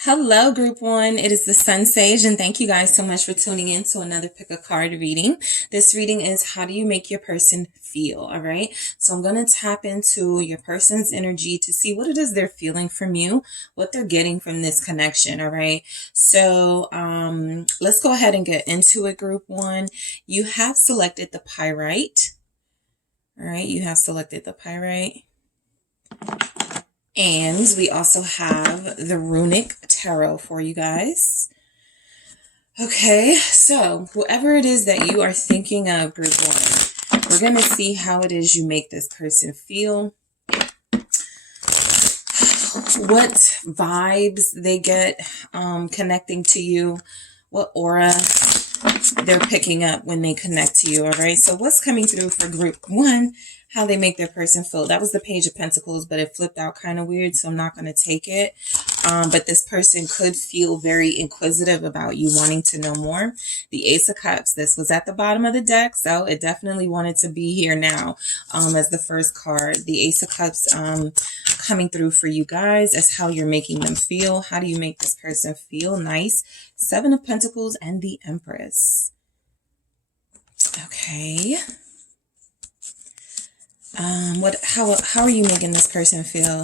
Hello, Group 1. It is the SunSage, and thank you guys so much for tuning in to another pick a card reading. This reading is how do you make your person feel, all right? So I'm going to tap into your person's energy to see what it is they're feeling from you, what they're getting from this connection, all right? So let's go ahead and get into it, Group 1. You have selected the Pyrite, all right? You have selected the Pyrite. And we also have the Runic Tarot for you guys. Okay, so whoever it is that you are thinking of, Group 1, we're going to see how it is you make this person feel. What vibes they get connecting to you. What aura they're picking up when they connect to you, all right? So what's coming through for Group 1? How they make their person feel. That was the Page of Pentacles, but it flipped out kind of weird, so I'm not going to take it. But this person could feel very inquisitive about you, wanting to know more. The Ace of Cups, this was at the bottom of the deck, so it definitely wanted to be here now as the first card. The Ace of Cups coming through for you guys as how you're making them feel. How do you make this person feel? Nice. Seven of Pentacles and the Empress. Okay. How are you making this person feel,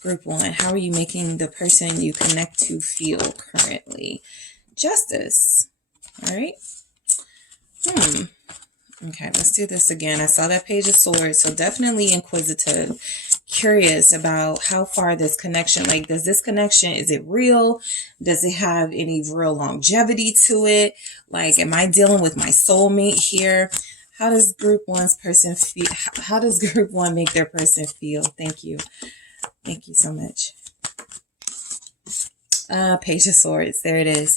Group 1? How are you making the person you connect to feel currently? Justice. All right. Okay, let's do this again. I saw that Page of Swords, so definitely inquisitive, curious about how far this connection, like, does this connection, is it real? Does it have any real longevity to it? Like, am I dealing with my soulmate here? How does Group 1's person feel? How does Group 1 make their person feel? Thank you. Thank you so much. Page of Swords. There it is.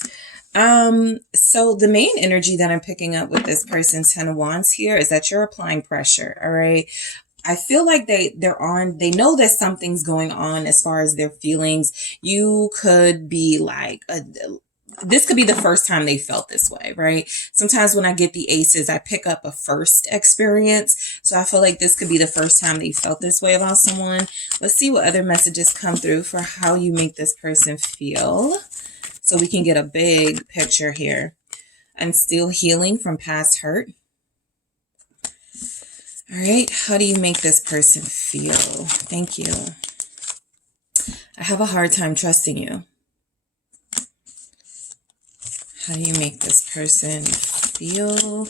So the main energy that I'm picking up with this person's Ten of Wands here is that you're applying pressure. All right. I feel like they know that something's going on as far as their feelings. You could be like this could be the first time they felt this way, right? Sometimes when I get the aces, I pick up a first experience. So I feel like this could be the first time they felt this way about someone. Let's see what other messages come through for how you make this person feel, so we can get a big picture here. I'm still healing from past hurt. All right. How do you make this person feel? Thank you. I have a hard time trusting you. How do you make this person feel?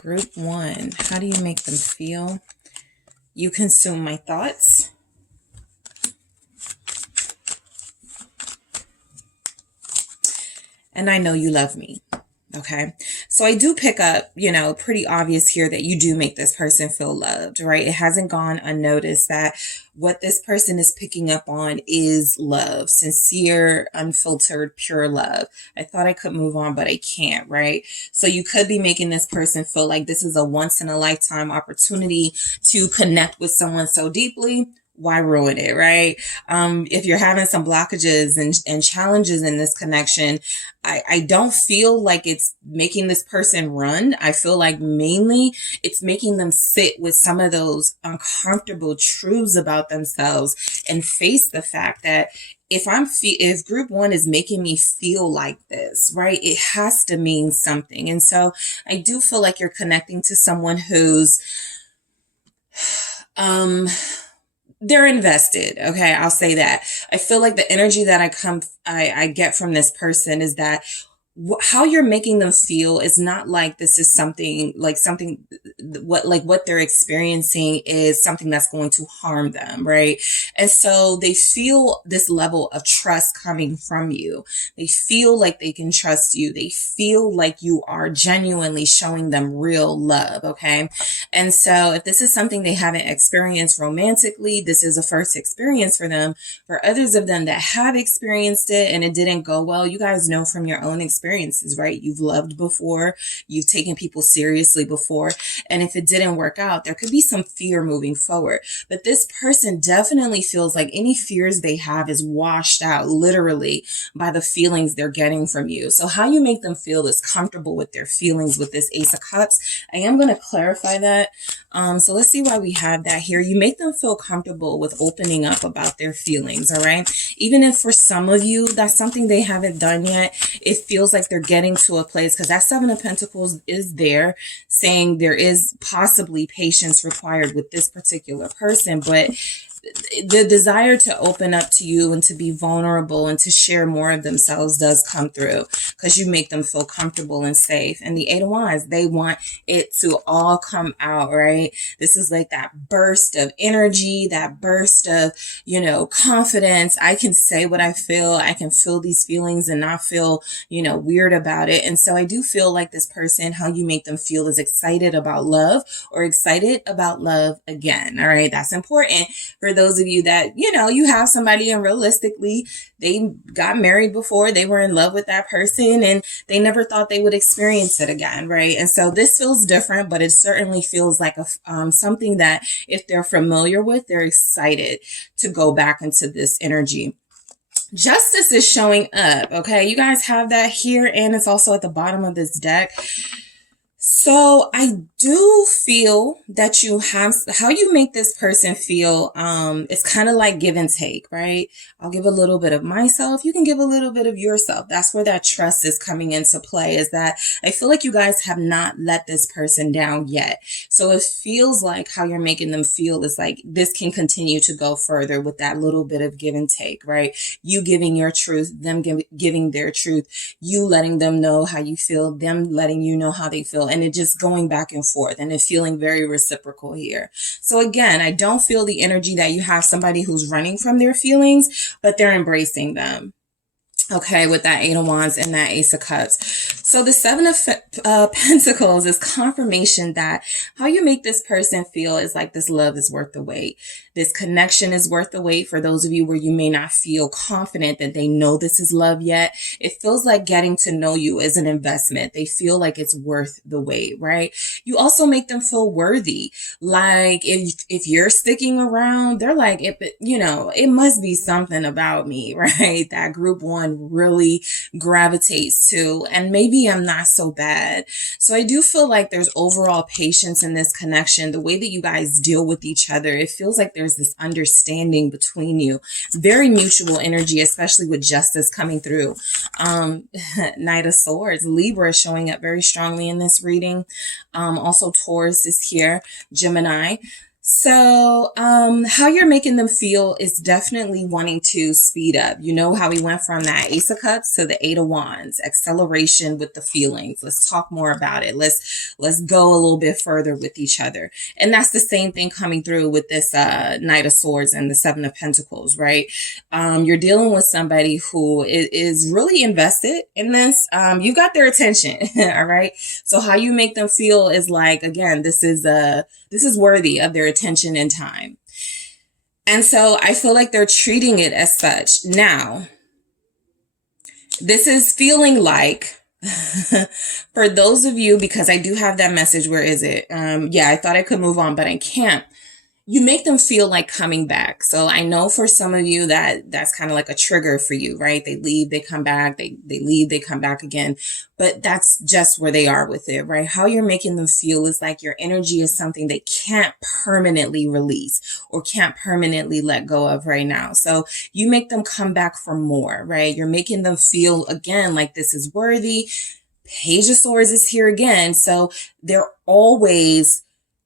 Group 1, how do you make them feel? You consume my thoughts. And I know you love me. Okay. So I do pick up, pretty obvious here that you do make this person feel loved, right? It hasn't gone unnoticed that what this person is picking up on is love, sincere, unfiltered, pure love. I thought I could move on, but I can't, right? So you could be making this person feel like this is a once in a lifetime opportunity to connect with someone so deeply. Why ruin it, right? If you're having some blockages and challenges in this connection, I don't feel like it's making this person run. I feel like mainly it's making them sit with some of those uncomfortable truths about themselves and face the fact that if Group 1 is making me feel like this, right, it has to mean something. And so I do feel like you're connecting to someone who's, they're invested. Okay. I'll say that. I feel like the energy that I get from this person is that how you're making them feel is not like this is something what they're experiencing is something that's going to harm them, right? And so they feel this level of trust coming from you. They feel like they can trust you. They feel like you are genuinely showing them real love, okay? And so if this is something they haven't experienced romantically, this is a first experience for them. For others of them that have experienced it and it didn't go well, you guys know from your own experience experiences, right? You've loved before, you've taken people seriously before, and if it didn't work out, there could be some fear moving forward. But this person definitely feels like any fears they have is washed out literally by the feelings they're getting from you. So how you make them feel is comfortable with their feelings with this Ace of Cups. I am going to clarify that. So let's see why we have that here. You make them feel comfortable with opening up about their feelings, all right? Even if for some of you, that's something they haven't done yet, it feels like they're getting to a place, because that Seven of Pentacles is there saying there is possibly patience required with this particular person, but the desire to open up to you and to be vulnerable and to share more of themselves does come through, because you make them feel comfortable and safe. And the Eight of Wands, they want it to all come out, right? This is like that burst of energy, that burst of, you know, confidence. I can say what I feel. I can feel these feelings and not feel, you know, weird about it. And so I do feel like this person, how you make them feel is excited about love or excited about love again. All right. That's important for those of you that, you know, you have somebody and realistically they got married before, they were in love with that person and they never thought they would experience it again, right? And so this feels different, but it certainly feels like a something that if they're familiar with, they're excited to go back into this energy. Justice is showing up, okay? You guys have that here, and it's also at the bottom of this deck. So I do feel that you have, how you make this person feel, it's kind of like give and take, right? I'll give a little bit of myself. You can give a little bit of yourself. That's where that trust is coming into play, is that I feel like you guys have not let this person down yet. So it feels like how you're making them feel is like this can continue to go further with that little bit of give and take, right? You giving your truth, them giving their truth, you letting them know how you feel, them letting you know how they feel. And it just going back and forth and it feeling very reciprocal here. So again, I don't feel the energy that you have somebody who's running from their feelings, but they're embracing them. Okay, with that Eight of Wands and that Ace of Cups. So the Seven of Pentacles is confirmation that how you make this person feel is like this love is worth the wait. This connection is worth the wait. For those of you where you may not feel confident that they know this is love yet, it feels like getting to know you is an investment. They feel like it's worth the wait, right? You also make them feel worthy. Like if you're sticking around, they're like, you know, it must be something about me, right? That group one really gravitates to, and maybe I'm not so bad. So I do feel like there's overall patience in this connection. The way that you guys deal with each other, it feels like there's this understanding between you. Very mutual energy, especially with justice coming through. Knight of Swords, Libra is showing up very strongly in this reading. Also Taurus is here, Gemini. So, how you're making them feel is definitely wanting to speed up. You know how we went from that Ace of Cups to the Eight of Wands, acceleration with the feelings. Let's talk more about it. Let's go a little bit further with each other. And that's the same thing coming through with this, Knight of Swords and the Seven of Pentacles, right? You're dealing with somebody who is really invested in this. You got their attention. All right. So how you make them feel is like, again, this is worthy of their attention and time. And so I feel like they're treating it as such. Now, this is feeling like, for those of you, because I do have that message, where is it? Yeah, I thought I could move on, but I can't. You make them feel like coming back. So I know for some of you that's kind of like a trigger for you, right? They leave, they come back, they leave, they come back again. But that's just where they are with it, right? How you're making them feel is like your energy is something they can't permanently release or can't permanently let go of right now. So you make them come back for more, right? You're making them feel again like this is worthy. Page of Swords is here again. So they're always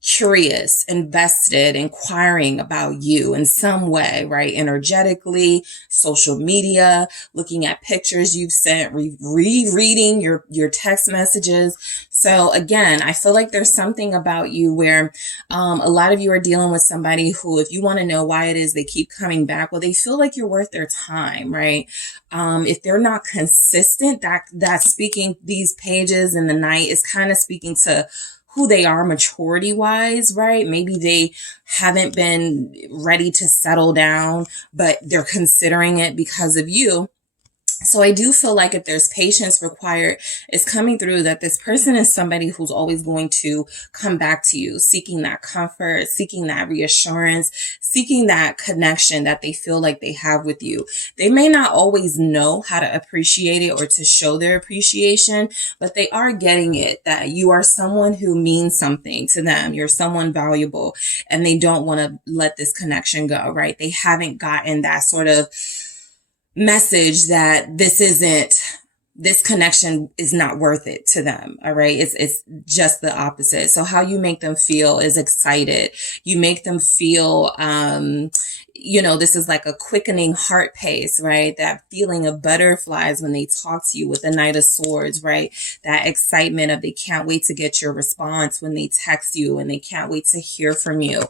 curious, invested, inquiring about you in some way, right? Energetically, social media, looking at pictures you've sent, rereading your text messages. So again, I feel like there's something about you where a lot of you are dealing with somebody who, if you want to know why it is they keep coming back, well, they feel like you're worth their time, right? If they're not consistent, that's speaking, these pages in the night is kind of speaking to who they are maturity wise, right? Maybe they haven't been ready to settle down, but they're considering it because of you. So I do feel like if there's patience required, it's coming through that this person is somebody who's always going to come back to you, seeking that comfort, seeking that reassurance, seeking that connection that they feel like they have with you. They may not always know how to appreciate it or to show their appreciation, but they are getting it, that you are someone who means something to them. You're someone valuable, and they don't want to let this connection go, right? They haven't gotten that sort of message that this connection is not worth it to them. All right. It's just the opposite. So how you make them feel is excited. You make them feel, this is like a quickening heart pace, right? That feeling of butterflies when they talk to you with the Knight of Swords, right? That excitement of they can't wait to get your response when they text you, and they can't wait to hear from you.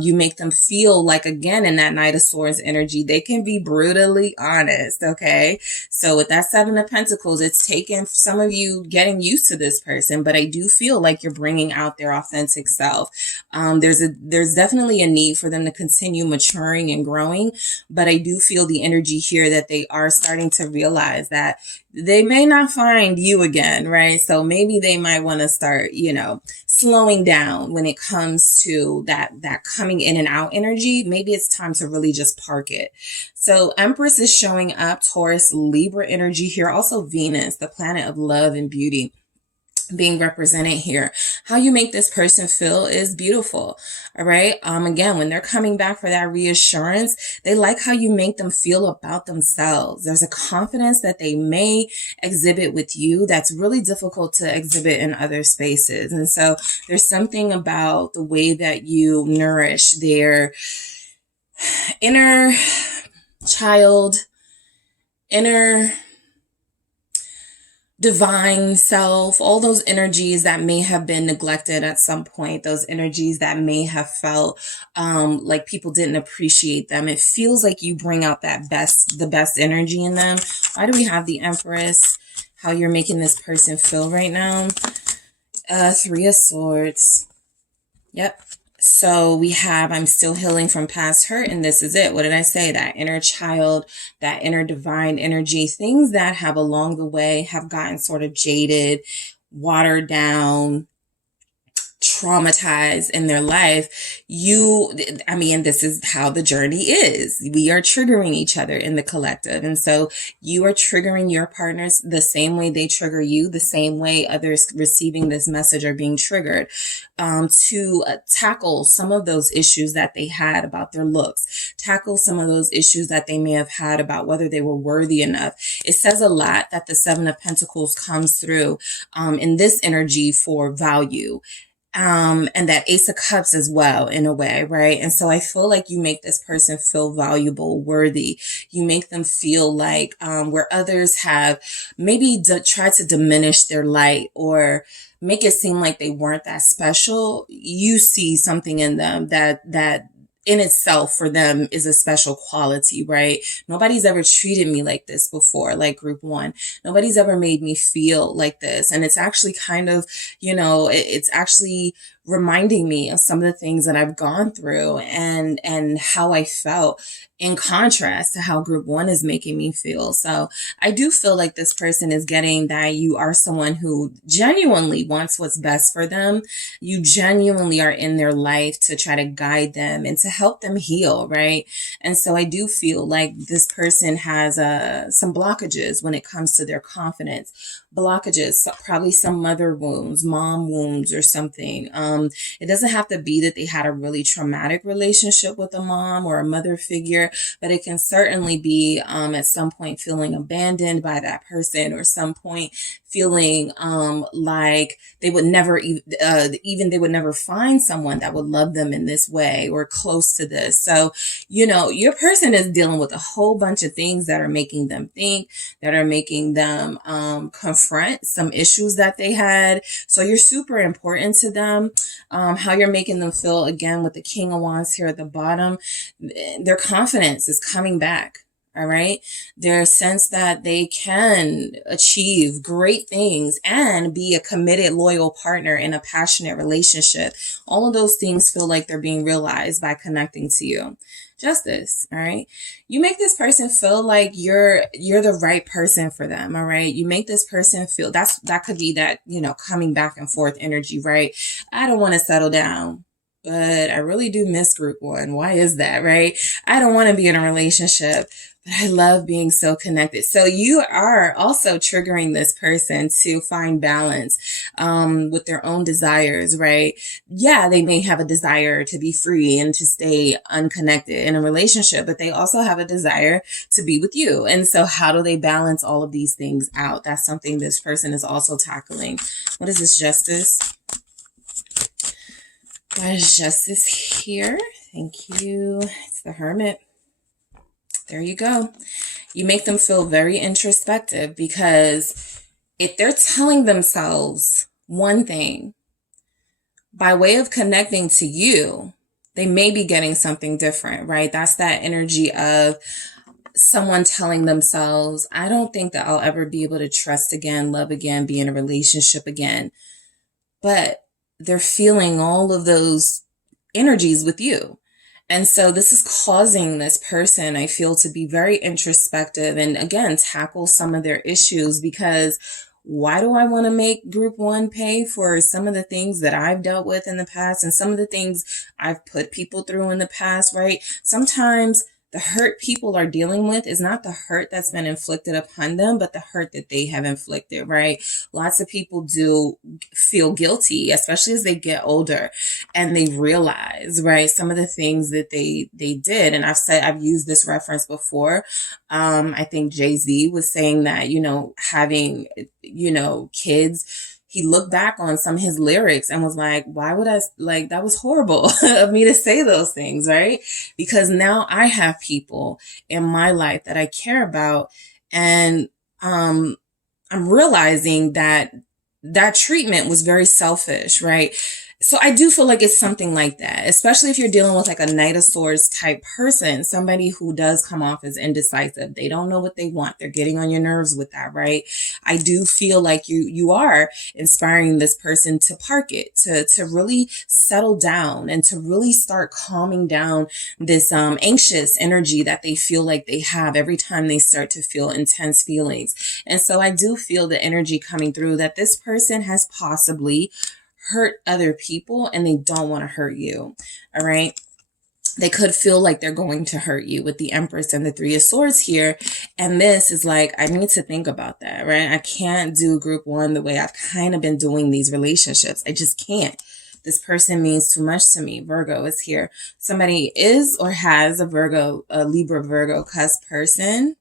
You make them feel like, again, in that Knight of Swords energy, they can be brutally honest. Okay. So with that Seven of Pentacles, it's taken some of you getting used to this person, but I do feel like you're bringing out their authentic self. There's definitely a need for them to continue maturing and growing, but I do feel the energy here that they are starting to realize that they may not find you again, right? So maybe they might want to start, slowing down when it comes to that coming in and out energy. Maybe it's time to really just park it. So Empress is showing up, Taurus, Libra energy here. Also Venus, the planet of love and beauty, being represented here. How you make this person feel is beautiful. All right. Again, when they're coming back for that reassurance, they like how you make them feel about themselves. There's a confidence that they may exhibit with you that's really difficult to exhibit in other spaces. And so there's something about the way that you nourish their inner child, inner divine self, all those energies that may have been neglected at some point, those energies that may have felt like people didn't appreciate them. It feels like you bring out the best energy in them. Why do we have the Empress? How you're making this person feel right now? Three of Swords. Yep. So we have, I'm still healing from past hurt, and this is it. What did I say? That inner child, that inner divine energy, things that have along the way have gotten sort of jaded, watered down, traumatized in their life. This is how the journey is. We are triggering each other in the collective. And so you are triggering your partners the same way they trigger you, the same way others receiving this message are being triggered, to tackle some of those issues that they had about their looks, tackle some of those issues that they may have had about whether they were worthy enough. It says a lot that the Seven of Pentacles comes through in this energy for value. And that Ace of Cups as well, in a way, right? And so I feel like you make this person feel valuable, worthy. You make them feel like, where others have maybe tried to diminish their light or make it seem like they weren't that special, you see something in them that in itself for them is a special quality, right? Nobody's ever treated me like this before, like group one. Nobody's ever made me feel like this. And it's actually kind of, it's actually reminding me of some of the things that I've gone through and how I felt, in contrast to how group one is making me feel. So I do feel like this person is getting that you are someone who genuinely wants what's best for them. You genuinely are in their life to try to guide them and to help them heal, right? And so I do feel like this person has some blockages when it comes to their confidence. Blockages, probably some mother wounds, mom wounds or something. It doesn't have to be that they had a really traumatic relationship with a mom or a mother figure, but it can certainly be at some point feeling abandoned by that person, or some point feeling like they would never they would never find someone that would love them in this way or close to this. So, your person is dealing with a whole bunch of things that are making them think, that are making them confront some issues that they had. So you're super important to them. How you're making them feel, again, with the King of Wands here at the bottom, their confidence is coming back. All right. Their sense that they can achieve great things and be a committed, loyal partner in a passionate relationship. All of those things feel like they're being realized by connecting to you. Justice. All right. You make this person feel like you're the right person for them. All right. You make this person feel that could be that, coming back and forth energy, right? I don't want to settle down, but I really do miss group one. Why is that, right? I don't want to be in a relationship, but I love being so connected. So you are also triggering this person to find balance with their own desires, right? Yeah, they may have a desire to be free and to stay unconnected in a relationship, but they also have a desire to be with you. And so how do they balance all of these things out? That's something this person is also tackling. What is this, justice? Why is justice here? Thank you. It's the Hermit. There you go. You make them feel very introspective, because if they're telling themselves one thing, by way of connecting to you, they may be getting something different, right? That's that energy of someone telling themselves, I don't think that I'll ever be able to trust again, love again, be in a relationship again. But they're feeling all of those energies with you. And so this is causing this person, I feel, to be very introspective and, again, tackle some of their issues, because why do I want to make group one pay for some of the things that I've dealt with in the past and some of the things I've put people through in the past, right? Sometimes the hurt people are dealing with is not the hurt that's been inflicted upon them, but the hurt that they have inflicted, right? Lots of people do feel guilty, especially as they get older and they realize, right, some of the things that they did. And I've used this reference before. I think Jay-Z was saying that, having, kids, he looked back on some of his lyrics and was like, why would I, that was horrible of me to say those things, right? Because now I have people in my life that I care about. And I'm realizing that treatment was very selfish, right? So I do feel like it's something like that, especially if you're dealing with like a Knight of Swords type person, somebody who does come off as indecisive. They don't know what they want. They're getting on your nerves with that, right? I do feel like you are inspiring this person to park it, to really settle down and to really start calming down this anxious energy that they feel like they have every time they start to feel intense feelings. And so I do feel the energy coming through that this person has possibly hurt other people and they don't want to hurt you. All right. They could feel like they're going to hurt you with the Empress and the Three of Swords here. And this is like, I need to think about that, right? I can't do group one the way I've kind of been doing these relationships. I just can't. This person means too much to me. Virgo is here. Somebody is or has a Libra Virgo cusp person.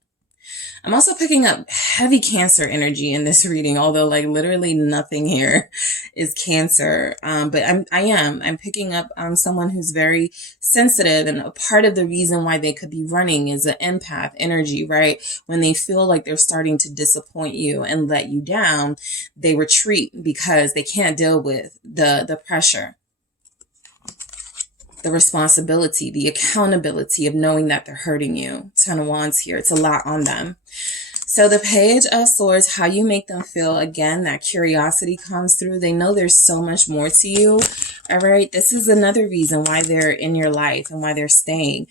I'm also picking up heavy Cancer energy in this reading, although like literally nothing here is Cancer. But I'm picking up someone who's very sensitive, and a part of the reason why they could be running is an empath energy, right? When they feel like they're starting to disappoint you and let you down, they retreat because they can't deal with the pressure, the responsibility, the accountability of knowing that they're hurting you. Ten of Wands here. It's a lot on them. So the Page of Swords, how you make them feel, again, that curiosity comes through. They know there's so much more to you. All right. This is another reason why they're in your life and why they're staying.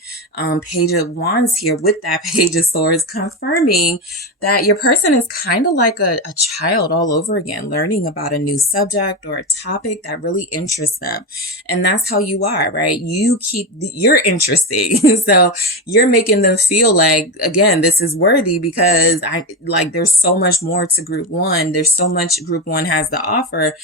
Page of Wands here with that Page of Swords, confirming that your person is kind of like a child all over again, learning about a new subject or a topic that really interests them. And that's how you are, right? You're interesting. So you're making them feel like, again, this is worthy because there's so much more to group one. There's so much group one has to offer.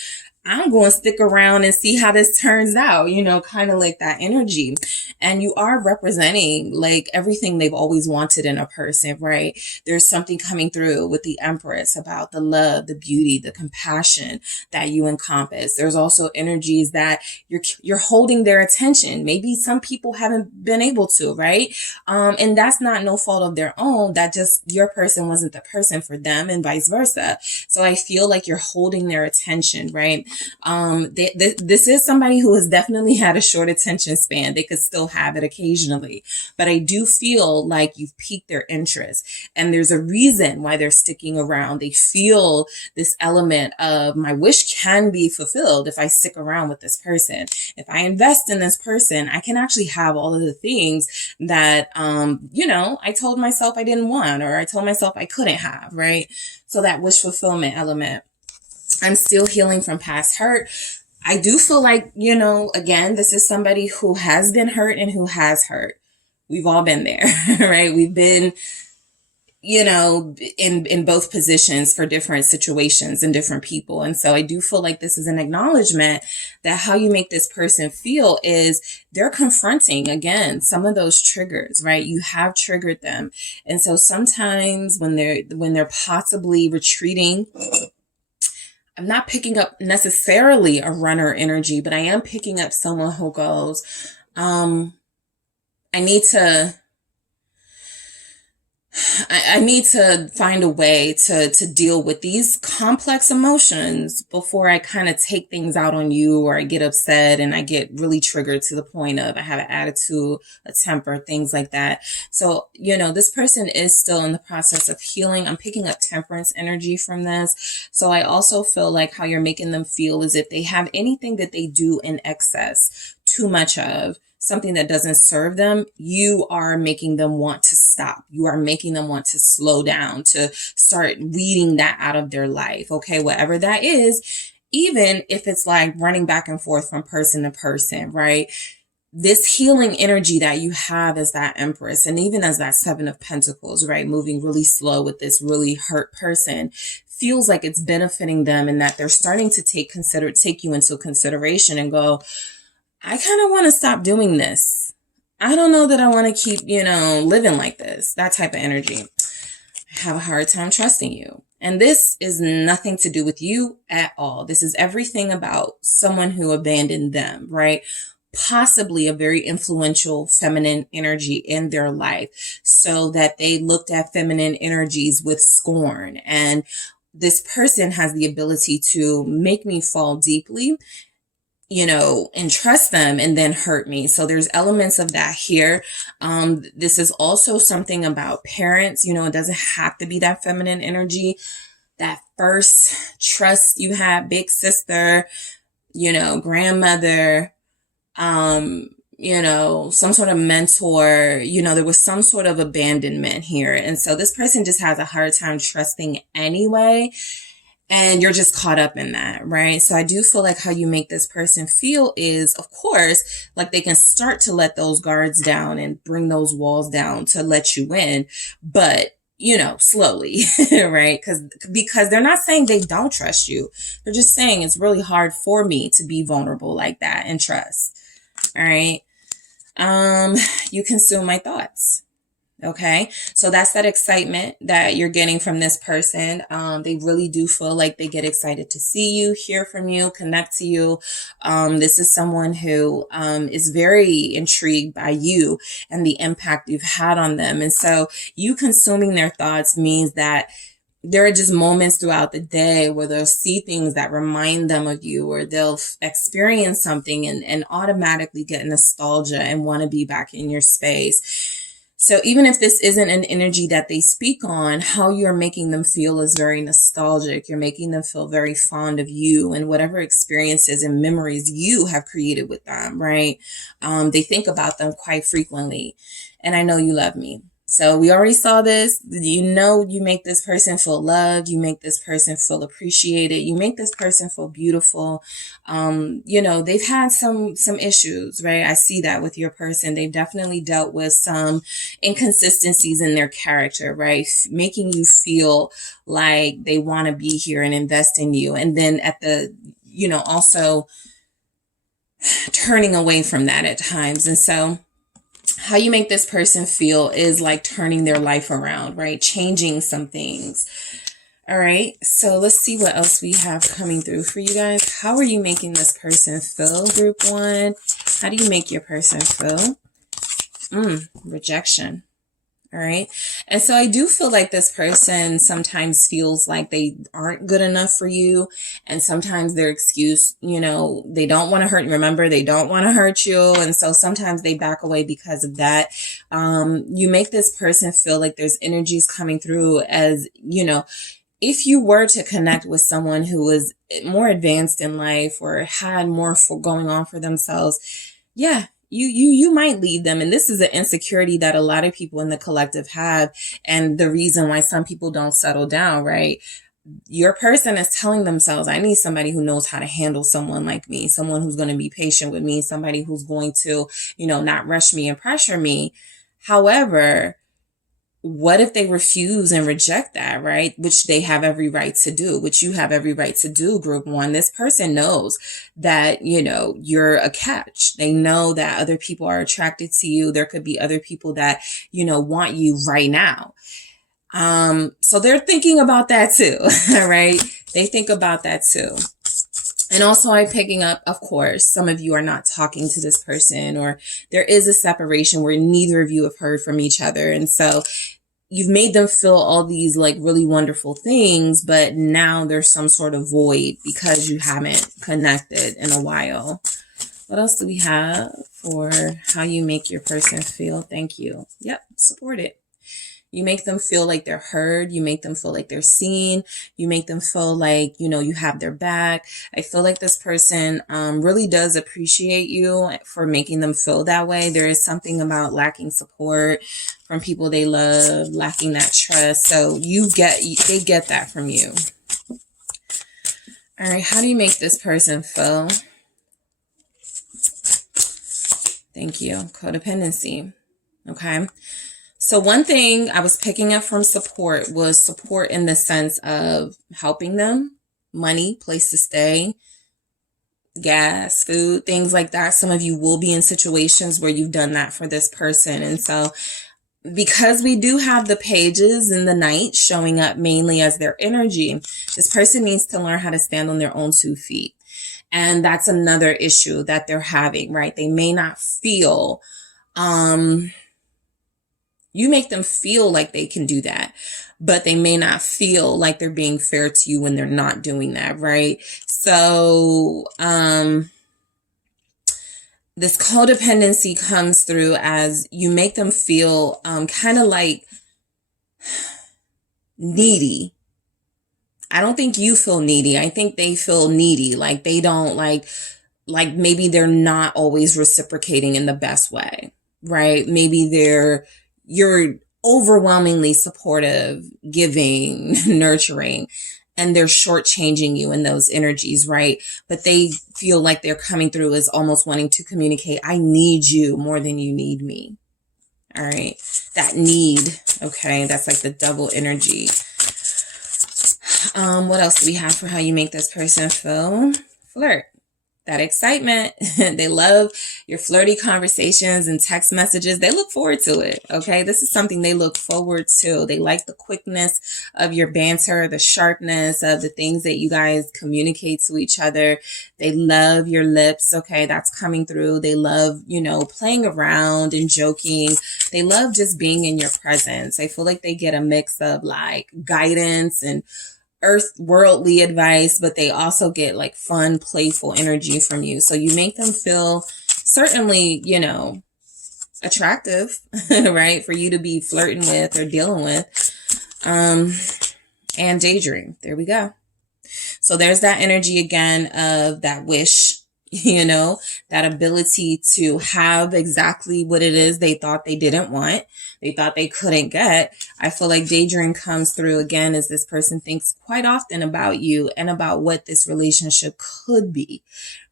I'm going to stick around and see how this turns out, kind of like that energy. And you are representing like everything they've always wanted in a person, right? There's something coming through with the Empress about the love, the beauty, the compassion that you encompass. There's also energies that you're holding their attention. Maybe some people haven't been able to, right? And that's not no fault of their own. That just your person wasn't the person for them and vice versa. So I feel like you're holding their attention, right? This is somebody who has definitely had a short attention span. They could still have it occasionally, but I do feel like you've piqued their interest, and there's a reason why they're sticking around. They feel this element of, my wish can be fulfilled if I stick around with this person. If I invest in this person, I can actually have all of the things that, I told myself I didn't want, or I told myself I couldn't have, right? So that wish fulfillment element. I'm still healing from past hurt. I do feel like, again, this is somebody who has been hurt and who has hurt. We've all been there, right? We've been, in both positions for different situations and different people. And so I do feel like this is an acknowledgement that how you make this person feel is they're confronting, again, some of those triggers, right? You have triggered them. And so sometimes when they're possibly retreating, I'm not picking up necessarily a runner energy, but I am picking up someone who goes, I need to find a way to deal with these complex emotions before I kind of take things out on you, or I get upset and I get really triggered to the point of I have an attitude, a temper, things like that. So, this person is still in the process of healing. I'm picking up temperance energy from this. So I also feel like how you're making them feel is if they have anything that they do in excess, too much of, something that doesn't serve them, you are making them want to stop. You are making them want to slow down, to start weeding that out of their life. Okay, whatever that is, even if it's like running back and forth from person to person, right? This healing energy that you have as that Empress, and even as that Seven of Pentacles, right? Moving really slow with this really hurt person, feels like it's benefiting them, and that they're starting to take you into consideration and go, I kind of want to stop doing this. I don't know that I want to keep, living like this, that type of energy. I have a hard time trusting you. And this is nothing to do with you at all. This is everything about someone who abandoned them, right? Possibly a very influential feminine energy in their life, so that they looked at feminine energies with scorn. And this person has the ability to make me fall deeply, and trust them, and then hurt me. So there's elements of that here. This is also something about parents. It doesn't have to be that feminine energy. That first trust you had, big sister, grandmother, some sort of mentor, there was some sort of abandonment here. And so this person just has a hard time trusting anyway. And you're just caught up in that, right? So I do feel like how you make this person feel is, of course, like they can start to let those guards down and bring those walls down to let you in, but, slowly, right? Because they're not saying they don't trust you. They're just saying it's really hard for me to be vulnerable like that and trust. All right. You consume my thoughts. Okay, so that's that excitement that you're getting from this person. They really do feel like they get excited to see you, hear from you, connect to you. This is someone who is very intrigued by you and the impact you've had on them. And so you consuming their thoughts means that there are just moments throughout the day where they'll see things that remind them of you, or they'll experience something and automatically get nostalgia and want to be back in your space. So even if this isn't an energy that they speak on, how you're making them feel is very nostalgic. You're making them feel very fond of you and whatever experiences and memories you have created with them, right? They think about them quite frequently. And I know you love me. So we already saw this. You make this person feel loved. You make this person feel appreciated. You make this person feel beautiful. They've had some issues, right? I see that with your person. They've definitely dealt with some inconsistencies in their character, right? Making you feel like they want to be here and invest in you. And then also turning away from that at times. And so how you make this person feel is like turning their life around, right? Changing some things. All right. So let's see what else we have coming through for you guys. How are you making this person feel? Group 1. How do you make your person feel? Rejection. All right. And so I do feel like this person sometimes feels like they aren't good enough for you. And sometimes their excuse, you know, they don't want to hurt you. Remember, they don't want to hurt you. And so sometimes they back away because of that. You make this person feel like there's energies coming through as, you know, if you were to connect with someone who was more advanced in life or had more for going on for themselves, yeah, you might leave them. And this is an insecurity that a lot of people in the collective have. And the reason why some people don't settle down, right? Your person is telling themselves, I need somebody who knows how to handle someone like me, someone who's going to be patient with me, somebody who's going to, you know, not rush me and pressure me. However, what if they refuse and reject that, right? Which they have every right to do, which you have every right to do, group one. This person knows that, you know, you're a catch. They know that other people are attracted to you. There could be other people that, you know, want you right now. So they're thinking about that too, right? They think about that too. And also I'm picking up, of course, some of you are not talking to this person, or there is a separation where neither of you have heard from each other. And so you've made them feel all these like really wonderful things, but now there's some sort of void because you haven't connected in a while. What else do we have for how you make your person feel? Thank you. Yep, support it. You make them feel like they're heard. You make them feel like they're seen. You make them feel like, you know, you have their back. I feel like this person really does appreciate you for making them feel that way. There is something about lacking support from people they love, lacking that trust. So they get that from you. All right. How do you make this person feel? Thank you. Codependency. Okay. So one thing I was picking up from support was support in the sense of helping them, money, place to stay, gas, food, things like that. Some of you will be in situations where you've done that for this person. And so because we do have the pages in the night showing up mainly as their energy, this person needs to learn how to stand on their own 2 feet. And that's another issue that they're having, right? They may not feel, you make them feel like they can do that, but they may not feel like they're being fair to you when they're not doing that, right? So this codependency comes through as you make them feel kind of like needy. I don't think you feel needy. I think they feel needy, like they don't like maybe they're not always reciprocating in the best way, right? Maybe you're overwhelmingly supportive, giving, nurturing, and they're shortchanging you in those energies, right? But they feel like they're coming through as almost wanting to communicate, I need you more than you need me. All right. That need. Okay. That's like the double energy. What else do we have for how you make this person feel? Flirt. That excitement. They love your flirty conversations and text messages. They look forward to it. Okay. This is something they look forward to. They like the quickness of your banter, the sharpness of the things that you guys communicate to each other. They love your lips. Okay. That's coming through. They love, playing around and joking. They love just being in your presence. I feel like they get a mix of like guidance and worldly advice, but they also get like fun, playful energy from you. So you make them feel certainly, attractive, right? For you to be flirting with or dealing with. And daydream. There we go. So there's that energy again of that wish, that ability to have exactly what it is they thought they didn't want, they thought they couldn't get. I feel like daydream comes through again as this person thinks quite often about you and about what this relationship could be,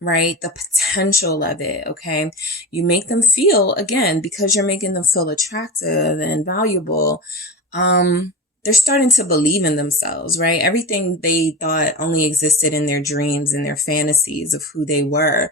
right? The potential of it, okay? You make them feel, again, because you're making them feel attractive and valuable, they're starting to believe in themselves, right? Everything they thought only existed in their dreams and their fantasies of who they were.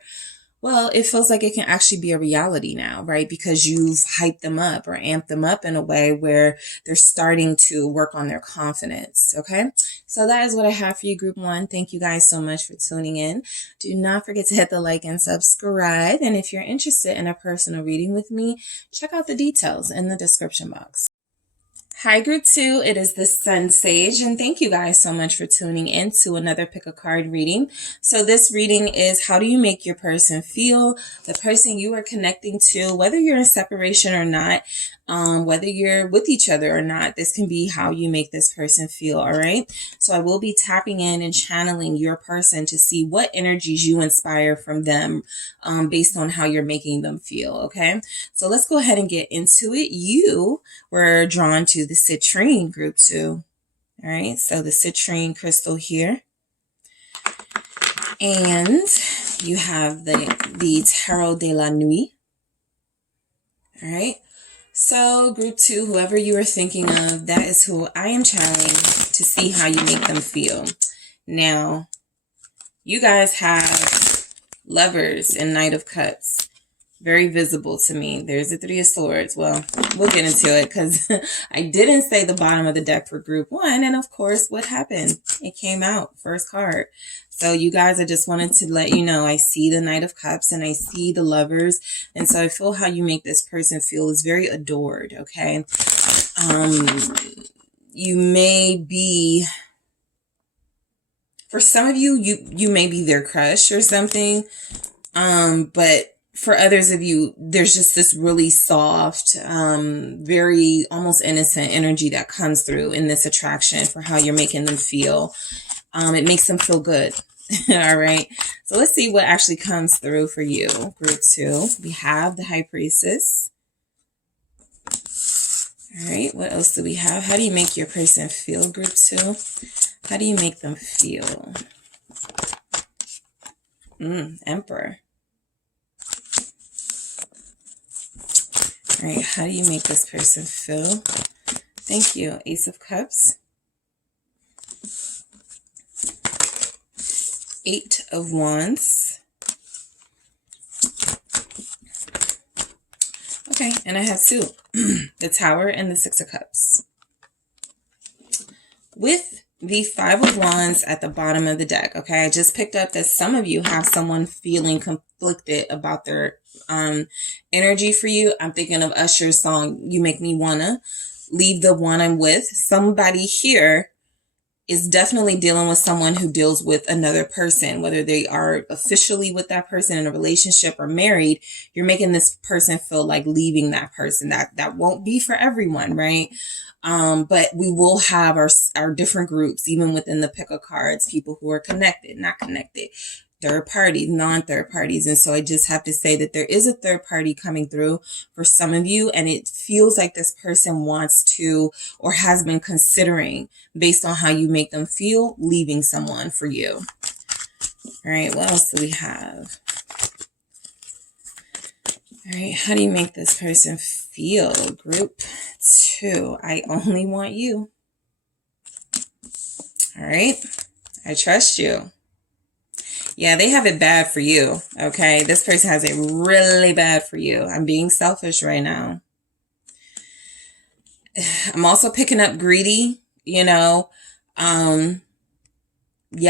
Well, it feels like it can actually be a reality now, right? Because you've hyped them up or amped them up in a way where they're starting to work on their confidence, okay? So that is what I have for you, group one. Thank you guys so much for tuning in. Do not forget to hit the like and subscribe. And if you're interested in a personal reading with me, check out the details in the description box. Hi, Group 2. It is the SunSage, and thank you guys so much for tuning in to another Pick a Card reading. So this reading is how do you make your person feel, the person you are connecting to, whether you're in separation or not, whether you're with each other or not. This can be how you make this person feel, all right? So I will be tapping in and channeling your person to see what energies you inspire from them based on how you're making them feel, okay? So let's go ahead and get into it. You were drawn to the citrine, Group 2. All right, so the citrine crystal here. And you have the Tarot de la Nuit. All right, so Group 2, whoever you are thinking of, that is who I am channeling to see how you make them feel. Now, you guys have Lovers and Knight of Cups. Very visible to me. There's the Three of Swords. Well, we'll get into it because I didn't say the bottom of the deck for Group 1. And of course, what happened? It came out. First card. So you guys, I just wanted to let you know, I see the Knight of Cups and I see the Lovers. And so I feel how you make this person feel is very adored, okay? You may be, for some of you, you may be their crush or something. But for others of you, there's just this really soft, very almost innocent energy that comes through in this attraction for how you're making them feel. It makes them feel good. All right. So let's see what actually comes through for you, Group 2. We have the High Priestess. All right. What else do we have? How do you make your person feel, Group 2? How do you make them feel? Emperor. All right, how do you make this person feel? Thank you. Ace of Cups. 8 of Wands. Okay, and I have 2. The Tower and the 6 of Cups. With the 5 of Wands at the bottom of the deck, okay, I just picked up that some of you have someone feeling conflicted about their energy for you. I'm thinking of Usher's song, You Make Me Wanna Leave the One I'm With. Somebody here is definitely dealing with someone who deals with another person, whether they are officially with that person in a relationship or married. You're making this person feel like leaving that person. That won't be for everyone, right? But we will have our different groups, even within the pick of cards, people who are connected, not connected, third parties, non-third parties. And so I just have to say that there is a third party coming through for some of you. And it feels like this person wants to, or has been considering, based on how you make them feel, leaving someone for you. All right. What else do we have? All right. How do you make this person feel? Group 2. I only want you. All right. I trust you. Yeah, they have it bad for you, okay? This person has it really bad for you. I'm being selfish right now. I'm also picking up greedy, you know. Yeah,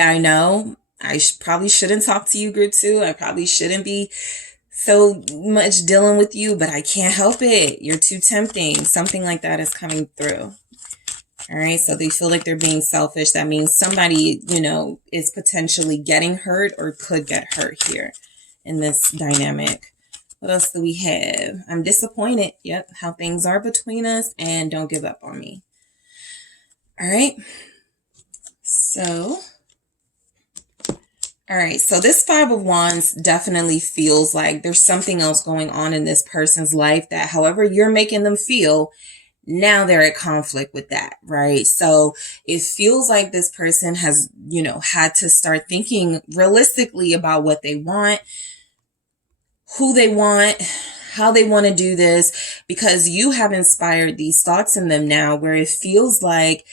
I know. I probably shouldn't talk to you, Group 2. I probably shouldn't be so much dealing with you, but I can't help it. You're too tempting. Something like that is coming through. All right, so they feel like they're being selfish. That means somebody, you know, is potentially getting hurt or could get hurt here in this dynamic. What else do we have? I'm disappointed. Yep, how things are between us, and don't give up on me. All right. So, all right. So this 5 of Wands definitely feels like there's something else going on in this person's life that however you're making them feel, now they're at conflict with that, right? So it feels like this person has, you know, had to start thinking realistically about what they want, who they want, how they want to do this, because you have inspired these thoughts in them now where it feels like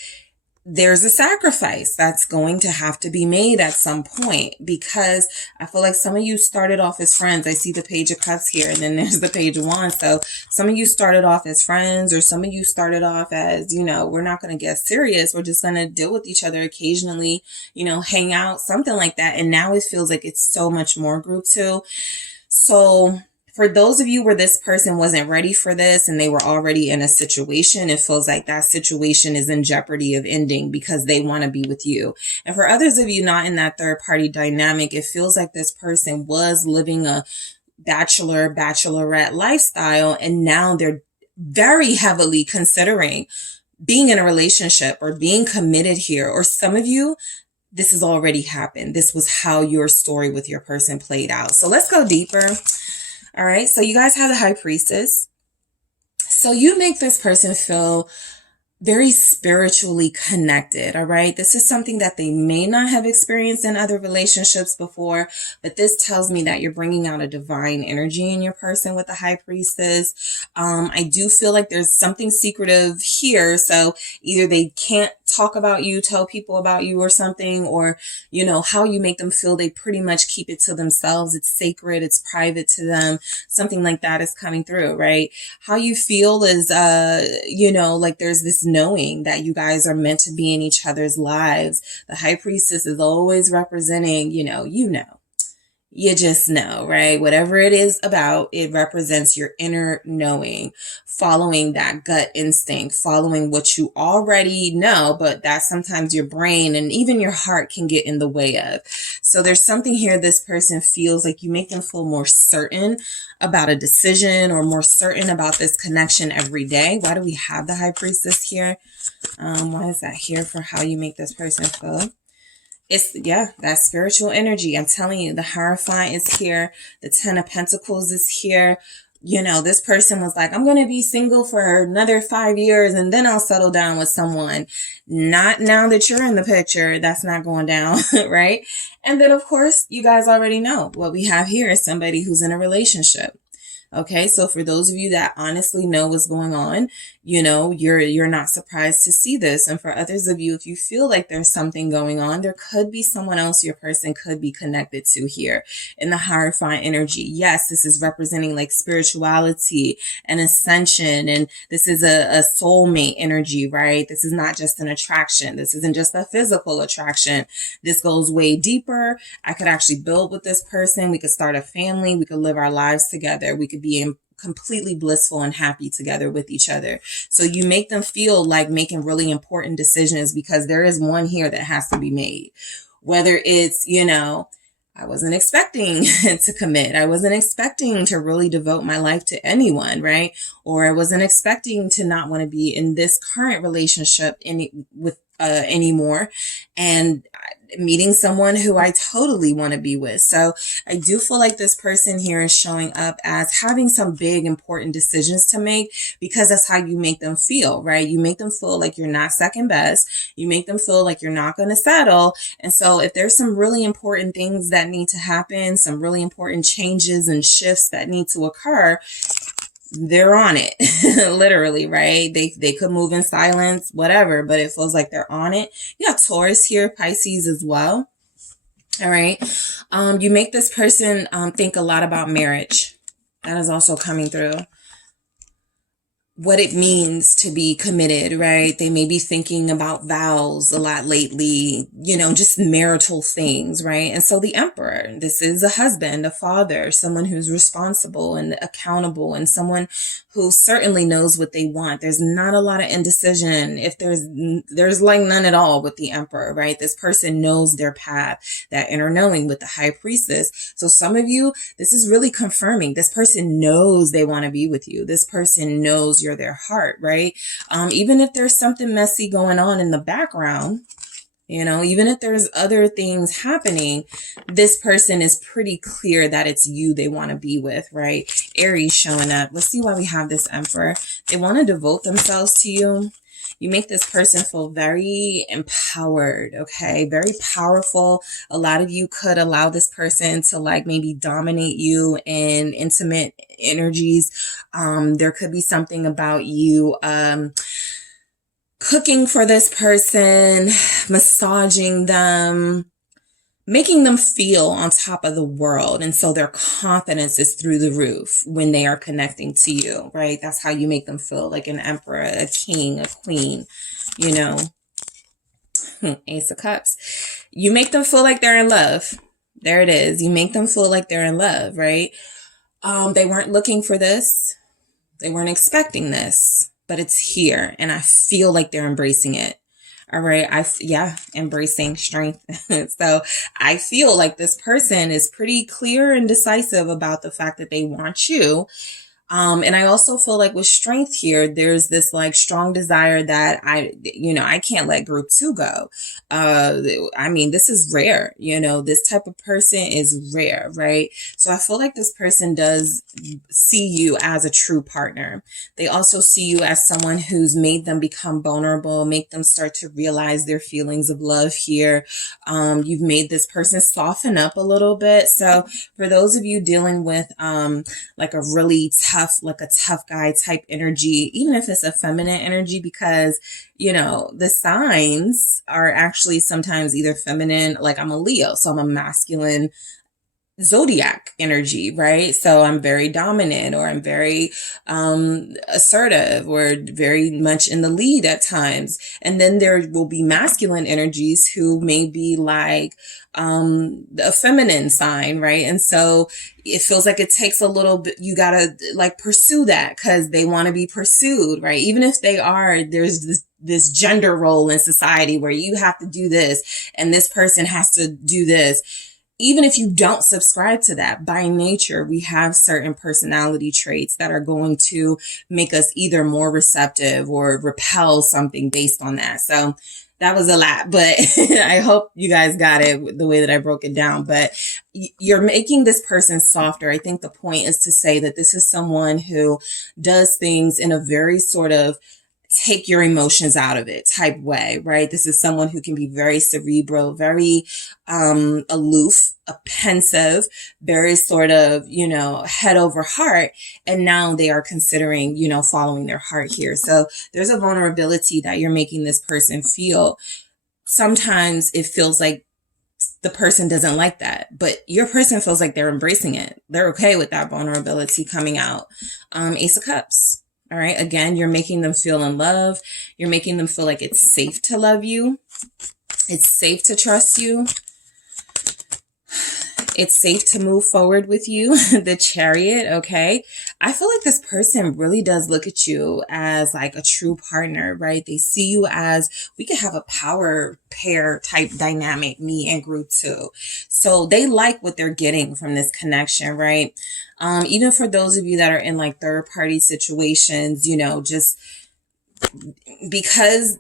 there's a sacrifice that's going to have to be made at some point, because I feel like some of you started off as friends. I see the Page of Cups here, and then there's the Page of Wands. So some of you started off as friends, or some of you started off as, you know, we're not going to get serious. We're just going to deal with each other occasionally, you know, hang out, something like that. And now it feels like it's so much more, Group 2. So For those of you where this person wasn't ready for this and they were already in a situation, it feels like that situation is in jeopardy of ending because they want to be with you. And for others of you not in that third party dynamic, it feels like this person was living a bachelorette lifestyle, and now they're very heavily considering being in a relationship or being committed here. Or some of you, this has already happened. This was how your story with your person played out. So let's go deeper. All right. So you guys have the High Priestess. So you make this person feel very spiritually connected. All right. This is something that they may not have experienced in other relationships before, but this tells me that you're bringing out a divine energy in your person with the High Priestess. I do feel like there's something secretive here. So either they can't talk about you, tell people about you or something, or, you know, how you make them feel, they pretty much keep it to themselves. It's sacred. It's private to them. Something like that is coming through, right? How you feel is, you know, like there's this knowing that you guys are meant to be in each other's lives. The High Priestess is always representing, you just know, right? Whatever it is about, it represents your inner knowing, following that gut instinct, following what you already know, but that sometimes your brain and even your heart can get in the way of. So there's something here this person feels like you make them feel more certain about a decision or more certain about this connection every day. Why do we have the High Priestess here? Why is that here for how you make this person feel? It's, that spiritual energy. I'm telling you, the Hierophant is here. The Ten of Pentacles is here. You know, this person was like, I'm going to be single for another 5 years and then I'll settle down with someone. Not now that you're in the picture. That's not going down, right? And then, of course, you guys already know what we have here is somebody who's in a relationship. Okay, so for those of you that honestly know what's going on, you know, you're not surprised to see this. And for others of you, if you feel like there's something going on, there could be someone else your person could be connected to here in the Hierophant energy. Yes, this is representing like spirituality and ascension. And this is a soulmate energy, right? This is not just an attraction. This isn't just a physical attraction. This goes way deeper. I could actually build with this person. We could start a family. We could live our lives together. We could be completely blissful and happy together with each other. So you make them feel like making really important decisions because there is one here that has to be made. Whether it's, I wasn't expecting to commit. I wasn't expecting to really devote my life to anyone, right? Or I wasn't expecting to not want to be in this current relationship anymore. And meeting someone who I totally want to be with. So I do feel like this person here is showing up as having some big important decisions to make because that's how you make them feel, right? You make them feel like you're not second best. You make them feel like you're not going to settle. And so if there's some really important things that need to happen, some really important changes and shifts that need to occur, they're on it, literally, right? They could move in silence, whatever, but it feels like they're on it. You got Taurus here, Pisces as well. All right. You make this person think a lot about marriage. That is also coming through. What it means to be committed, right? They may be thinking about vows a lot lately, just marital things, right? And so the Emperor, this is a husband, a father, someone who's responsible and accountable and someone who certainly knows what they want. There's not a lot of indecision. If there's like none at all with the Emperor, right? This person knows their path, that inner knowing with the High Priestess. So some of you, this is really confirming this person knows they want to be with you. This person knows you're their heart, right? Even if there's something messy going on in the background, even if there's other things happening, this person is pretty clear that it's you they want to be with, right? Aries showing up. Let's see why we have this Emperor. They want to devote themselves to you. You make this person feel very empowered, okay? Very powerful. A lot of you could allow this person to maybe dominate you in intimate energies. There could be something about you, cooking for this person, massaging them, making them feel on top of the world. And so their confidence is through the roof when they are connecting to you, right? That's how you make them feel like an emperor, a king, a queen, Ace of Cups. You make them feel like they're in love. There it is. You make them feel like they're in love, right? They weren't looking for this. They weren't expecting this, but it's here. And I feel like they're embracing it. All right. Embracing strength. So I feel like this person is pretty clear and decisive about the fact that they want you. And I also feel like with strength here, there's this like strong desire that I can't let group 2 go. This is rare, this type of person is rare, right? So I feel like this person does see you as a true partner. They also see you as someone who's made them become vulnerable, make them start to realize their feelings of love here. You've made this person soften up a little bit. So for those of you dealing with, like a really tough guy type energy, even if it's a feminine energy, because, the signs are actually sometimes either feminine, like I'm a Leo, so I'm a masculine zodiac energy, right? So I'm very dominant, or I'm very assertive, or very much in the lead at times. And then there will be masculine energies who may be like a feminine sign, right? And so it feels like it takes a little bit, you gotta like pursue that because they want to be pursued, right? Even if they are, there's this gender role in society where you have to do this and this person has to do this. Even if you don't subscribe to that, by nature, we have certain personality traits that are going to make us either more receptive or repel something based on that. So that was a lot, but I hope you guys got it the way that I broke it down. But you're making this person softer. I think the point is to say that this is someone who does things in a very sort of take your emotions out of it type way, right? This is someone who can be very cerebral, very aloof, pensive, very sort of, head over heart. And now they are considering, following their heart here. So there's a vulnerability that you're making this person feel. Sometimes it feels like the person doesn't like that, but your person feels like they're embracing it. They're okay with that vulnerability coming out. Ace of Cups. All right. Again, you're making them feel in love. You're making them feel like it's safe to love you. It's safe to trust you. It's safe to move forward with you. The Chariot. Okay. I feel like this person really does look at you as like a true partner, right? They see you as, we could have a power pair type dynamic, me and group 2. So they like what they're getting from this connection, right? Even for those of you that are in like third party situations, just because,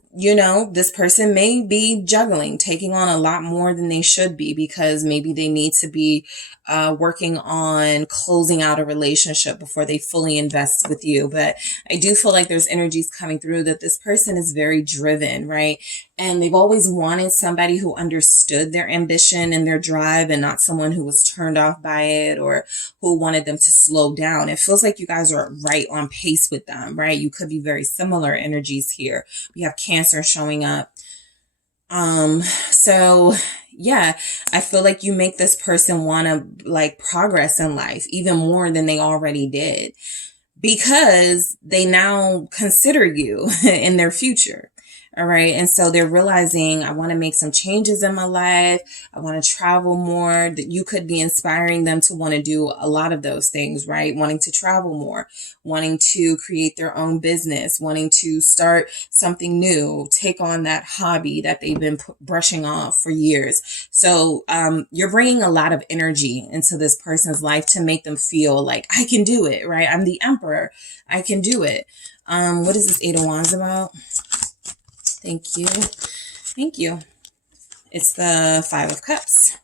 this person may be juggling, taking on a lot more than they should be, because maybe they need to be working on closing out a relationship before they fully invest with you. But I do feel like there's energies coming through that this person is very driven, right? And they've always wanted somebody who understood their ambition and their drive, and not someone who was turned off by it or who wanted them to slow down. It feels like you guys are right on pace with them, right? You could be very similar energies here. We have Cancer showing up. So yeah, I feel like you make this person want to like progress in life even more than they already did, because they now consider you in their future. All right. And so they're realizing, I want to make some changes in my life. I want to travel more. That you could be inspiring them to want to do a lot of those things, right? Wanting to travel more, wanting to create their own business, wanting to start something new, take on that hobby that they've been brushing off for years. So, you're bringing a lot of energy into this person's life to make them feel like I can do it, right? I'm the emperor. I can do it. What is this 8 of Wands about? Thank you. Thank you. It's the 5 of Cups.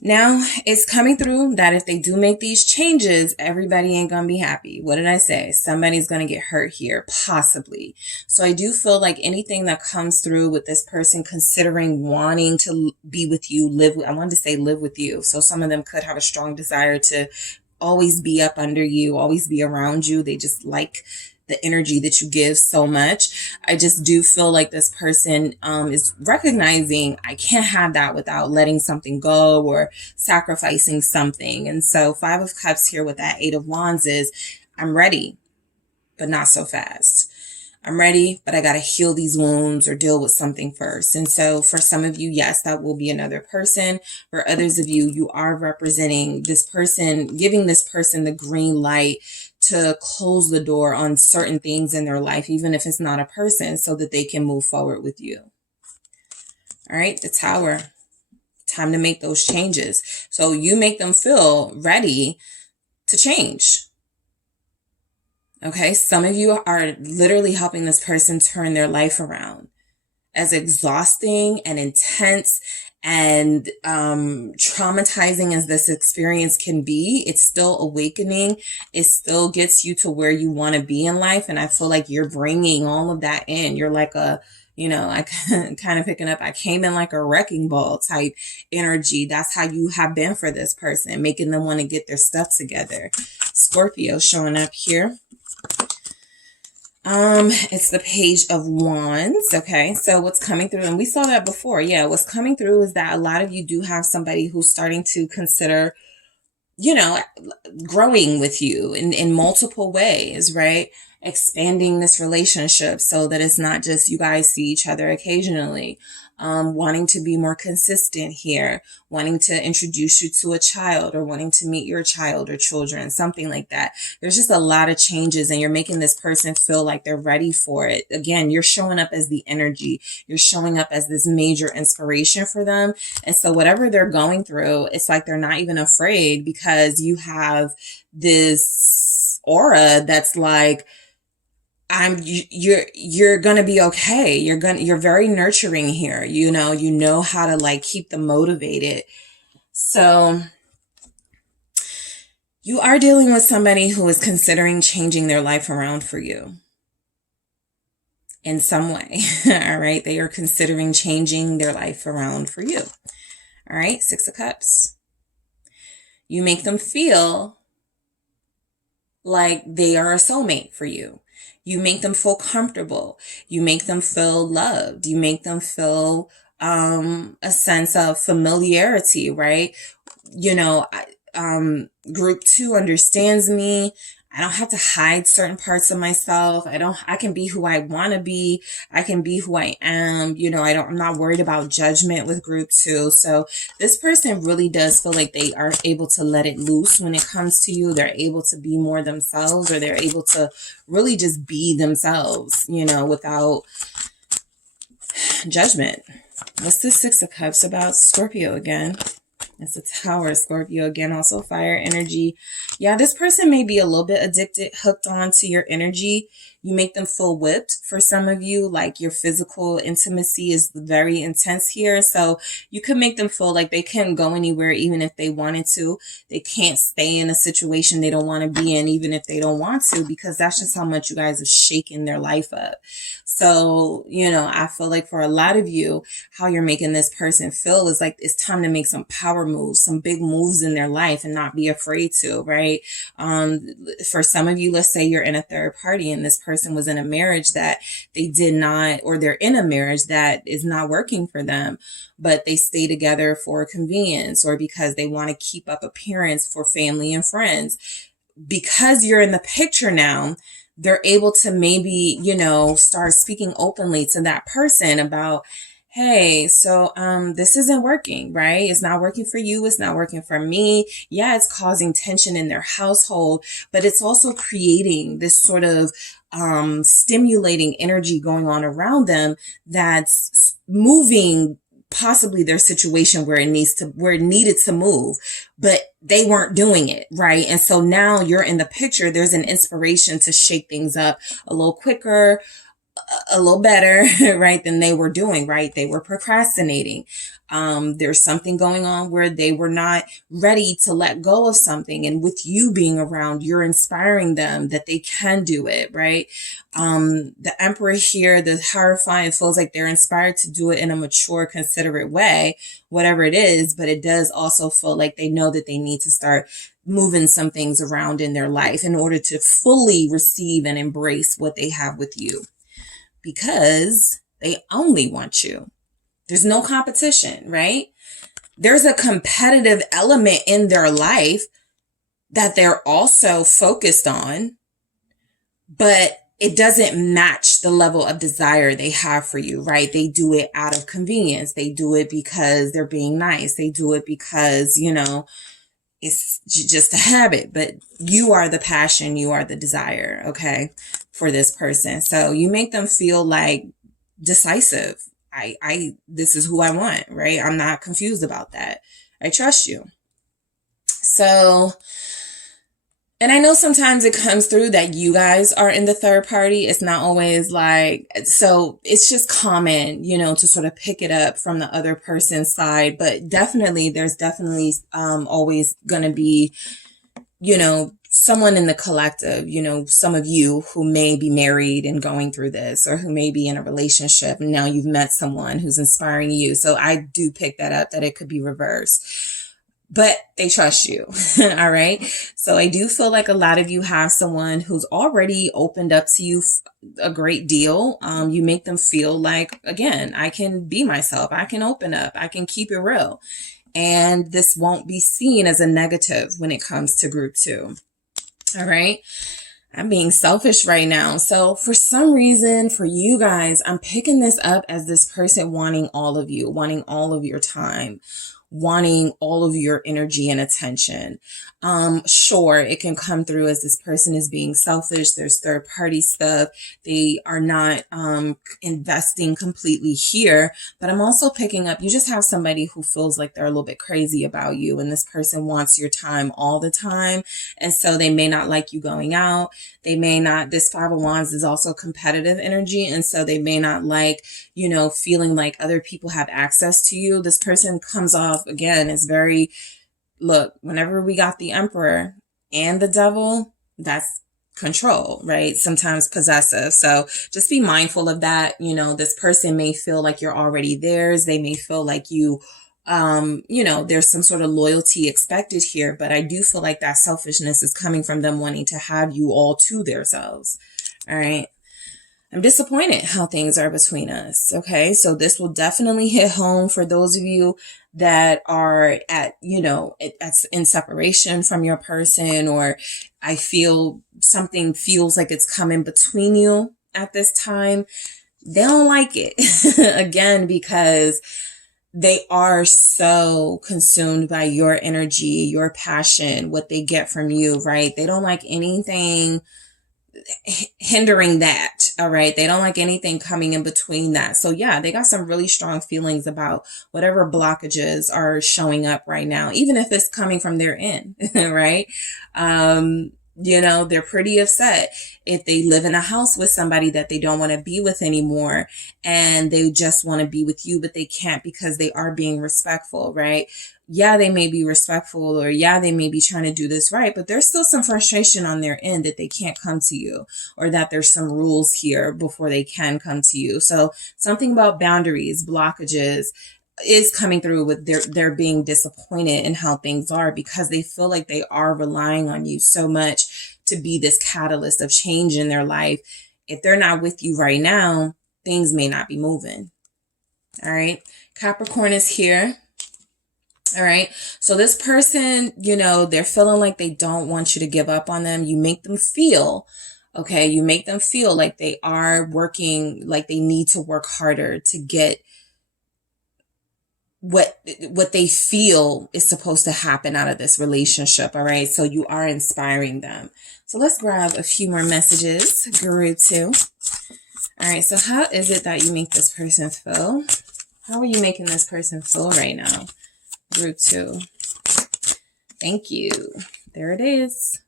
Now, it's coming through that if they do make these changes, everybody ain't going to be happy. What did I say? Somebody's going to get hurt here, possibly. So I do feel like anything that comes through with this person considering wanting to be with you, I wanted to say live with you. So some of them could have a strong desire to always be up under you, always be around you. They just like the energy that you give so much. I just do feel like this person is recognizing I can't have that without letting something go or sacrificing something. And so 5 of Cups here with that 8 of Wands is, I'm ready, but not so fast. I'm ready, but I got to heal these wounds or deal with something first. And so for some of you, yes, that will be another person. For others of you, you are representing this person, giving this person the green light to close the door on certain things in their life, even if it's not a person, so that they can move forward with you. All right, the Tower. Time to make those changes. So you make them feel ready to change. Okay, some of you are literally helping this person turn their life around. As exhausting and intense and traumatizing as this experience can be, it's still awakening. It still gets you to where you want to be in life. And I feel like you're bringing all of that in. You're like a, I kind of picking up, I came in like a wrecking ball type energy. That's how you have been for this person, making them want to get their stuff together. Scorpio showing up here. It's the Page of Wands. Okay. So what's coming through, and we saw that before. Yeah. What's coming through is that a lot of you do have somebody who's starting to consider, growing with you in multiple ways, right? Expanding this relationship so that it's not just you guys see each other occasionally. Wanting to be more consistent here, wanting to introduce you to a child or wanting to meet your child or children, something like that. There's just a lot of changes and you're making this person feel like they're ready for it. Again, you're showing up as the energy. You're showing up as this major inspiration for them. And so whatever they're going through, it's like they're not even afraid because you have this aura that's like, you're going to be okay. You're very nurturing here. You know how to like keep them motivated. So you are dealing with somebody who is considering changing their life around for you in some way. All right. They are considering changing their life around for you. All right. 6 of Cups. You make them feel like they are a soulmate for you. You make them feel comfortable. You make them feel loved. You make them feel a sense of familiarity, right? Group 2 understands me. I don't have to hide certain parts of myself. I can be who I want to be. I can be who I am. I'm not worried about judgment with group 2. So this person really does feel like they are able to let it loose when it comes to you. They're able to be more themselves, or they're able to really just be themselves, without judgment. What's the 6 of Cups about? Scorpio again. It's a Tower. Scorpio again, also fire energy. Yeah, this person may be a little bit addicted, hooked on to your energy. You make them feel whipped. For some of you, like your physical intimacy is very intense here. So you can make them feel like they can't go anywhere even if they wanted to. They can't stay in a situation they don't want to be in even if they don't want to, because that's just how much you guys have shaken their life up. So, I feel like for a lot of you, how you're making this person feel is like it's time to make some power moves, some big moves in their life and not be afraid to, right? For some of you, let's say you're in a third party and this person was in a marriage that they did not, or they're in a marriage that is not working for them, but they stay together for convenience or because they want to keep up appearance for family and friends. Because you're in the picture now, they're able to maybe, start speaking openly to that person about, hey, so this isn't working, right? It's not working for you. It's not working for me. Yeah, it's causing tension in their household, but it's also creating this sort of stimulating energy going on around them that's moving possibly their situation where it needed to move, but they weren't doing it, right? And so now you're in the picture. There's an inspiration to shake things up a little quicker, a little better, right, than they were doing, right? They were procrastinating. There's something going on where they were not ready to let go of something. And with you being around, you're inspiring them that they can do it, right? The Emperor here, the Hierophant, feels like they're inspired to do it in a mature, considerate way, whatever it is. But it does also feel like they know that they need to start moving some things around in their life in order to fully receive and embrace what they have with you, because they only want you. There's no competition, right? There's a competitive element in their life that they're also focused on, but it doesn't match the level of desire they have for you, right? They do it out of convenience. They do it because they're being nice. They do it because, you know, it's just a habit, but you are the passion. You are the desire, okay, for this person. So you make them feel like decisive. This is who I want, right? I'm not confused about that. I trust you. So, and I know sometimes it comes through that you guys are in the third party. It's not always like, so it's just common, you know, to sort of pick it up from the other person's side. But definitely, there's definitely always going to be, you know, someone in the collective, you know, some of you who may be married and going through this, or who may be in a relationship and now you've met someone who's inspiring you. So I do pick that up, that it could be reversed. But they trust you. All right. So I do feel like a lot of you have someone who's already opened up to you a great deal. You make them feel like, again, I can be myself. I can open up. I can keep it real. And this won't be seen as a negative when it comes to group 2. All right. I'm being selfish right now. So for some reason, for you guys, I'm picking this up as this person wanting all of you, wanting all of your time, wanting all of your energy and attention. Sure, it can come through as this person is being selfish. There's third party stuff. They are not investing completely here. But I'm also picking up, you just have somebody who feels like they're a little bit crazy about you, and this person wants your time all the time. And so they may not like you going out. They may not, this Five of Wands is also competitive energy. And so they may not like, you know, feeling like other people have access to you. This person comes off, again, it's very, look, whenever we got the Emperor and the Devil, that's control, right? Sometimes possessive. So just be mindful of that. You know, this person may feel like you're already theirs. They may feel like you, you know, there's some sort of loyalty expected here, but I do feel like that selfishness is coming from them wanting to have you all to themselves. All right. I'm disappointed how things are between us. Okay. So this will definitely hit home for those of you that are at, you know, in separation from your person, or I feel something feels like it's coming between you at this time. They don't like it again, because they are so consumed by your energy, your passion, what they get from you, right? They don't like anything hindering that. All right. They don't like anything coming in between that. So yeah, they got some really strong feelings about whatever blockages are showing up right now, even if it's coming from their end, right? You know, they're pretty upset if they live in a house with somebody that they don't want to be with anymore, and they just want to be with you, but they can't because they are being respectful, right? Yeah, they may be respectful, or yeah, they may be trying to do this right, but there's still some frustration on their end that they can't come to you, or that there's some rules here before they can come to you. So something about boundaries, blockages is coming through with their being disappointed in how things are, because they feel like they are relying on you so much to be this catalyst of change in their life. If they're not with you right now, things may not be moving. All right. Capricorn is here. All right. So this person, you know, they're feeling like they don't want you to give up on them. You make them feel, okay, you make them feel like they are working, like they need to work harder to get what they feel is supposed to happen out of this relationship. All right. So you are inspiring them. So let's grab a few more messages. Guru 2. All right. So how is it that you make this person feel? How are you making this person feel right now? Guru 2. Thank you. There it is.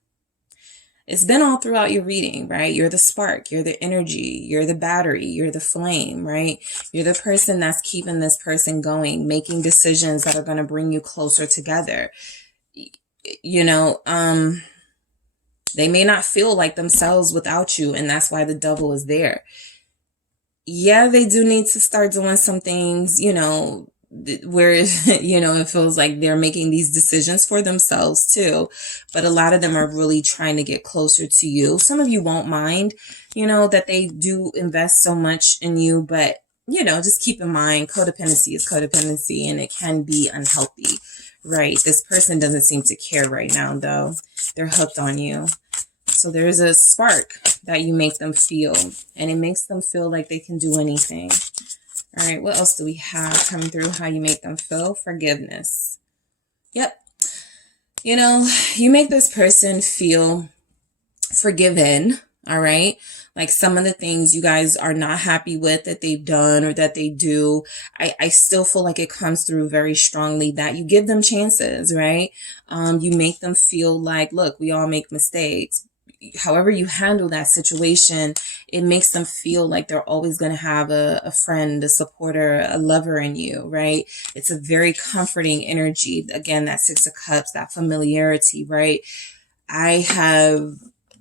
It's been all throughout your reading, right? You're the spark, you're the energy, you're the battery, you're the flame, right? You're the person that's keeping this person going, making decisions that are going to bring you closer together. You know, they may not feel like themselves without you, and that's why the Devil is there. Yeah, they do need to start doing some things, you know, where, you know, it feels like they're making these decisions for themselves too. But a lot of them are really trying to get closer to you. Some of you won't mind, you know, that they do invest so much in you. But, you know, just keep in mind, codependency is codependency, and it can be unhealthy, right? This person doesn't seem to care right now, though. They're hooked on you. So there's a spark that you make them feel, and it makes them feel like they can do anything. All right, what else do we have coming through? How you make them feel? Forgiveness. Yep. You know, you make this person feel forgiven. All right. Like some of the things you guys are not happy with that they've done or that they do, I still feel like it comes through very strongly that you give them chances, right? You make them feel like, look, we all make mistakes. However you handle that situation, it makes them feel like they're always going to have a friend, a supporter, a lover in you, right? It's a very comforting energy. Again, that Six of Cups, that familiarity, right? I have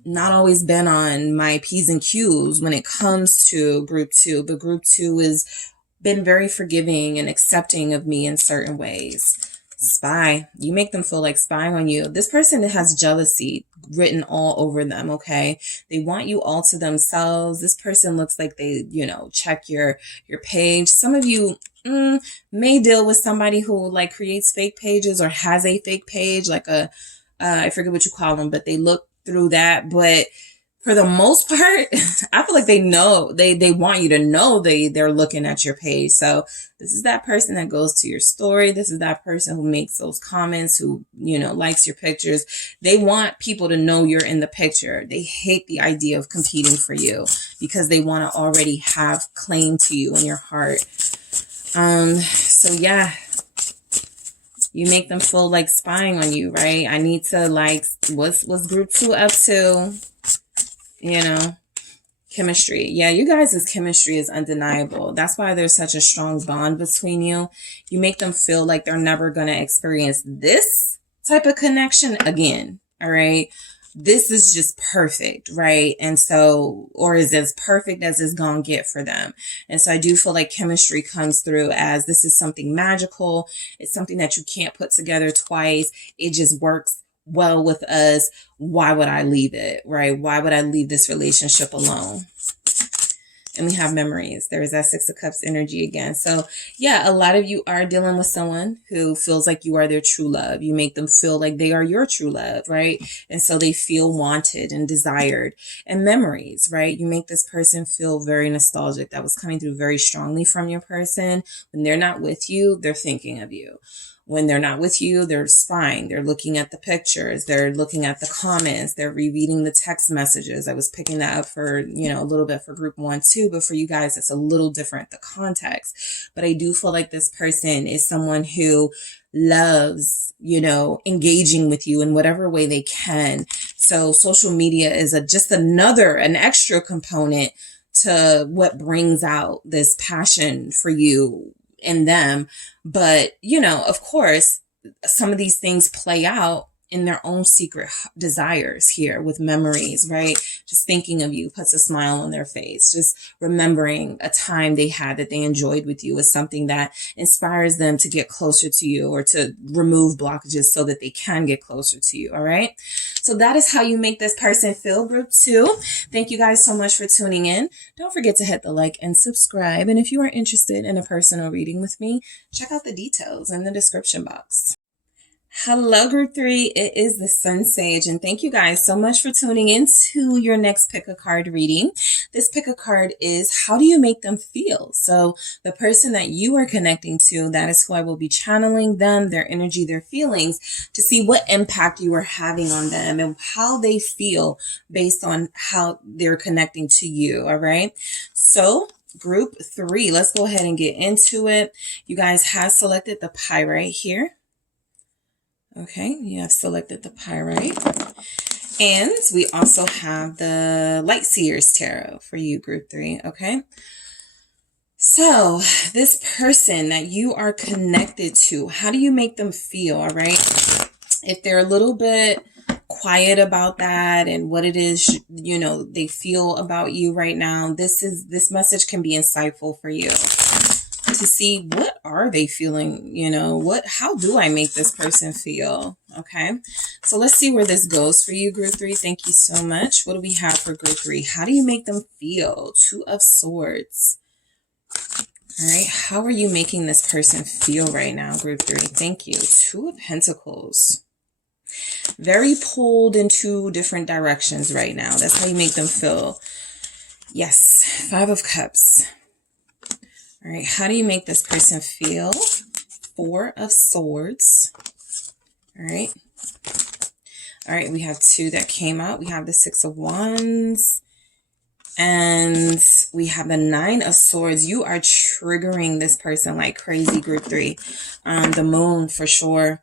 not always been on my P's and Q's when it comes to group 2, but group 2 has been very forgiving and accepting of me in certain ways. Spy. You make them feel like spying on you. This person has jealousy written all over them, okay? They want you all to themselves. This person looks like they, you know, check your page. Some of you may deal with somebody who like creates fake pages or has a fake page, like I forget what you call them, but they look through that. But for the most part, I feel like they know, they want you to know they're looking at your page. So this is that person that goes to your story. This is that person who makes those comments, who, you know, likes your pictures. They want people to know you're in the picture. They hate the idea of competing for you because they want to already have claim to you in your heart. So yeah, you make them feel like spying on you, right? I need to like, what's group 2 up to? You know, chemistry. Yeah, you guys' chemistry is undeniable. That's why there's such a strong bond between you. You make them feel like they're never going to experience this type of connection again. All right. This is just perfect, right? And so, or is as perfect as it's gonna get for them. And so I do feel like chemistry comes through as this is something magical. It's something that you can't put together twice. It just works well with us. Why would I leave it, right? Why would I leave this relationship alone? And we have memories. There is that Six of Cups energy again. So yeah, a lot of you are dealing with someone who feels like you are their true love. You make them feel like they are your true love, right? And so they feel wanted and desired. And memories, right? You make this person feel very nostalgic. That was coming through very strongly from your person. When they're not with you, they're thinking of you. When they're not with you, they're spying. They're looking at the pictures. They're looking at the comments. They're rereading the text messages. I was picking that up for, you know, a little bit for group 1 too, but for you guys, it's a little different, the context. But I do feel like this person is someone who loves, you know, engaging with you in whatever way they can. So social media is an extra component to what brings out this passion for you in them. But, you know, of course, some of these things play out in their own secret desires here with memories, right? Just thinking of you puts a smile on their face. Just remembering a time they had that they enjoyed with you is something that inspires them to get closer to you or to remove blockages so that they can get closer to you. All right. So that is how you make this person feel, group 2. Thank you guys so much for tuning in. Don't forget to hit the like and subscribe. And if you are interested in a personal reading with me, check out the details in the description box. Hello, group 3. It is the SunSage, and thank you guys so much for tuning in to your next pick a card reading. This pick a card is how do you make them feel? So the person that you are connecting to, that is who I will be channeling them, their energy, their feelings, to see what impact you are having on them and how they feel based on how they're connecting to you. All right. So group 3, let's go ahead and get into it. You guys have selected the pyrite here. Okay, you have selected the pyrite. And we also have the Light Seers Tarot for you, group 3, okay? So this person that you are connected to, how do you make them feel, all right? If they're a little bit quiet about that and what it is, you know, they feel about you right now, this message can be insightful for you. To see what are they feeling, you know, how do I make this person feel? Okay, so let's see where this goes for you, group 3. Thank you so much. What do we have for group 3? How do you make them feel? 2 of Swords. All right, how are you making this person feel right now, group 3? Thank you. 2 of Pentacles. Very pulled in two different directions right now. That's how you make them feel. Yes, Five of Cups. All right, how do you make this person feel? Four of Swords. All right. All right, we have two that came out. We have the Six of Wands. And we have the Nine of Swords. You are triggering this person like crazy, group 3. The Moon, for sure.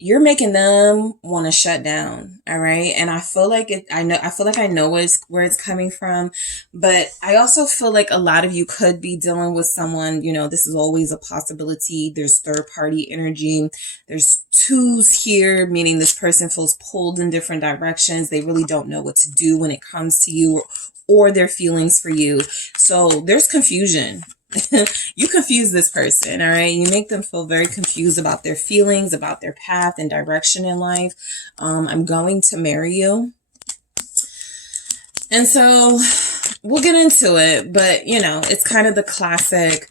You're making them want to shut down. All right. And I feel like I feel like I know where it's coming from, but I also feel like a lot of you could be dealing with someone, you know, this is always a possibility. There's third party energy. There's twos here, meaning this person feels pulled in different directions. They really don't know what to do when it comes to you or their feelings for you. So there's confusion. You confuse this person, all right? You make them feel very confused about their feelings, about their path and direction in life. I'm going to marry you. And so we'll get into it, but you know, it's kind of the classic,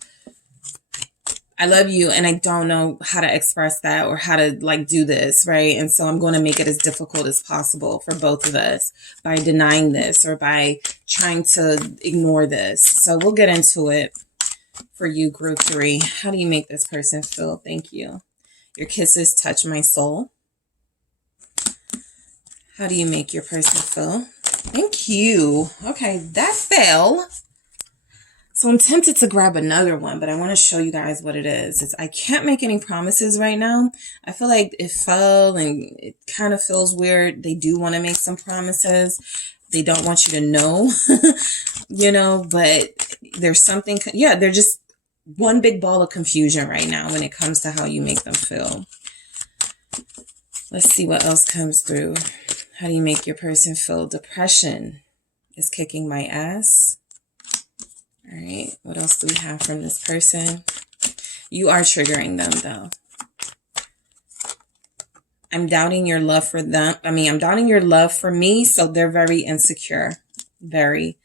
I love you and I don't know how to express that or how to like do this, right? And so I'm going to make it as difficult as possible for both of us by denying this or by trying to ignore this. So we'll get into it. For you, group 3, how do you make this person feel? Thank you. Your kisses touch my soul. How do you make your person feel? Thank you. Okay, that fell. So I'm tempted to grab another one, but I want to show you guys what it is. I can't make any promises right now. I feel like it fell and it kind of feels weird. They do want to make some promises. They don't want you to know, you know, but there's something, yeah, they're just one big ball of confusion right now when it comes to how you make them feel. Let's see what else comes through. How do you make your person feel? Depression is kicking my ass. All right, what else do we have from this person? You are triggering them though. I'm doubting your love for them. I'm doubting your love for me. So they're very insecure. Very.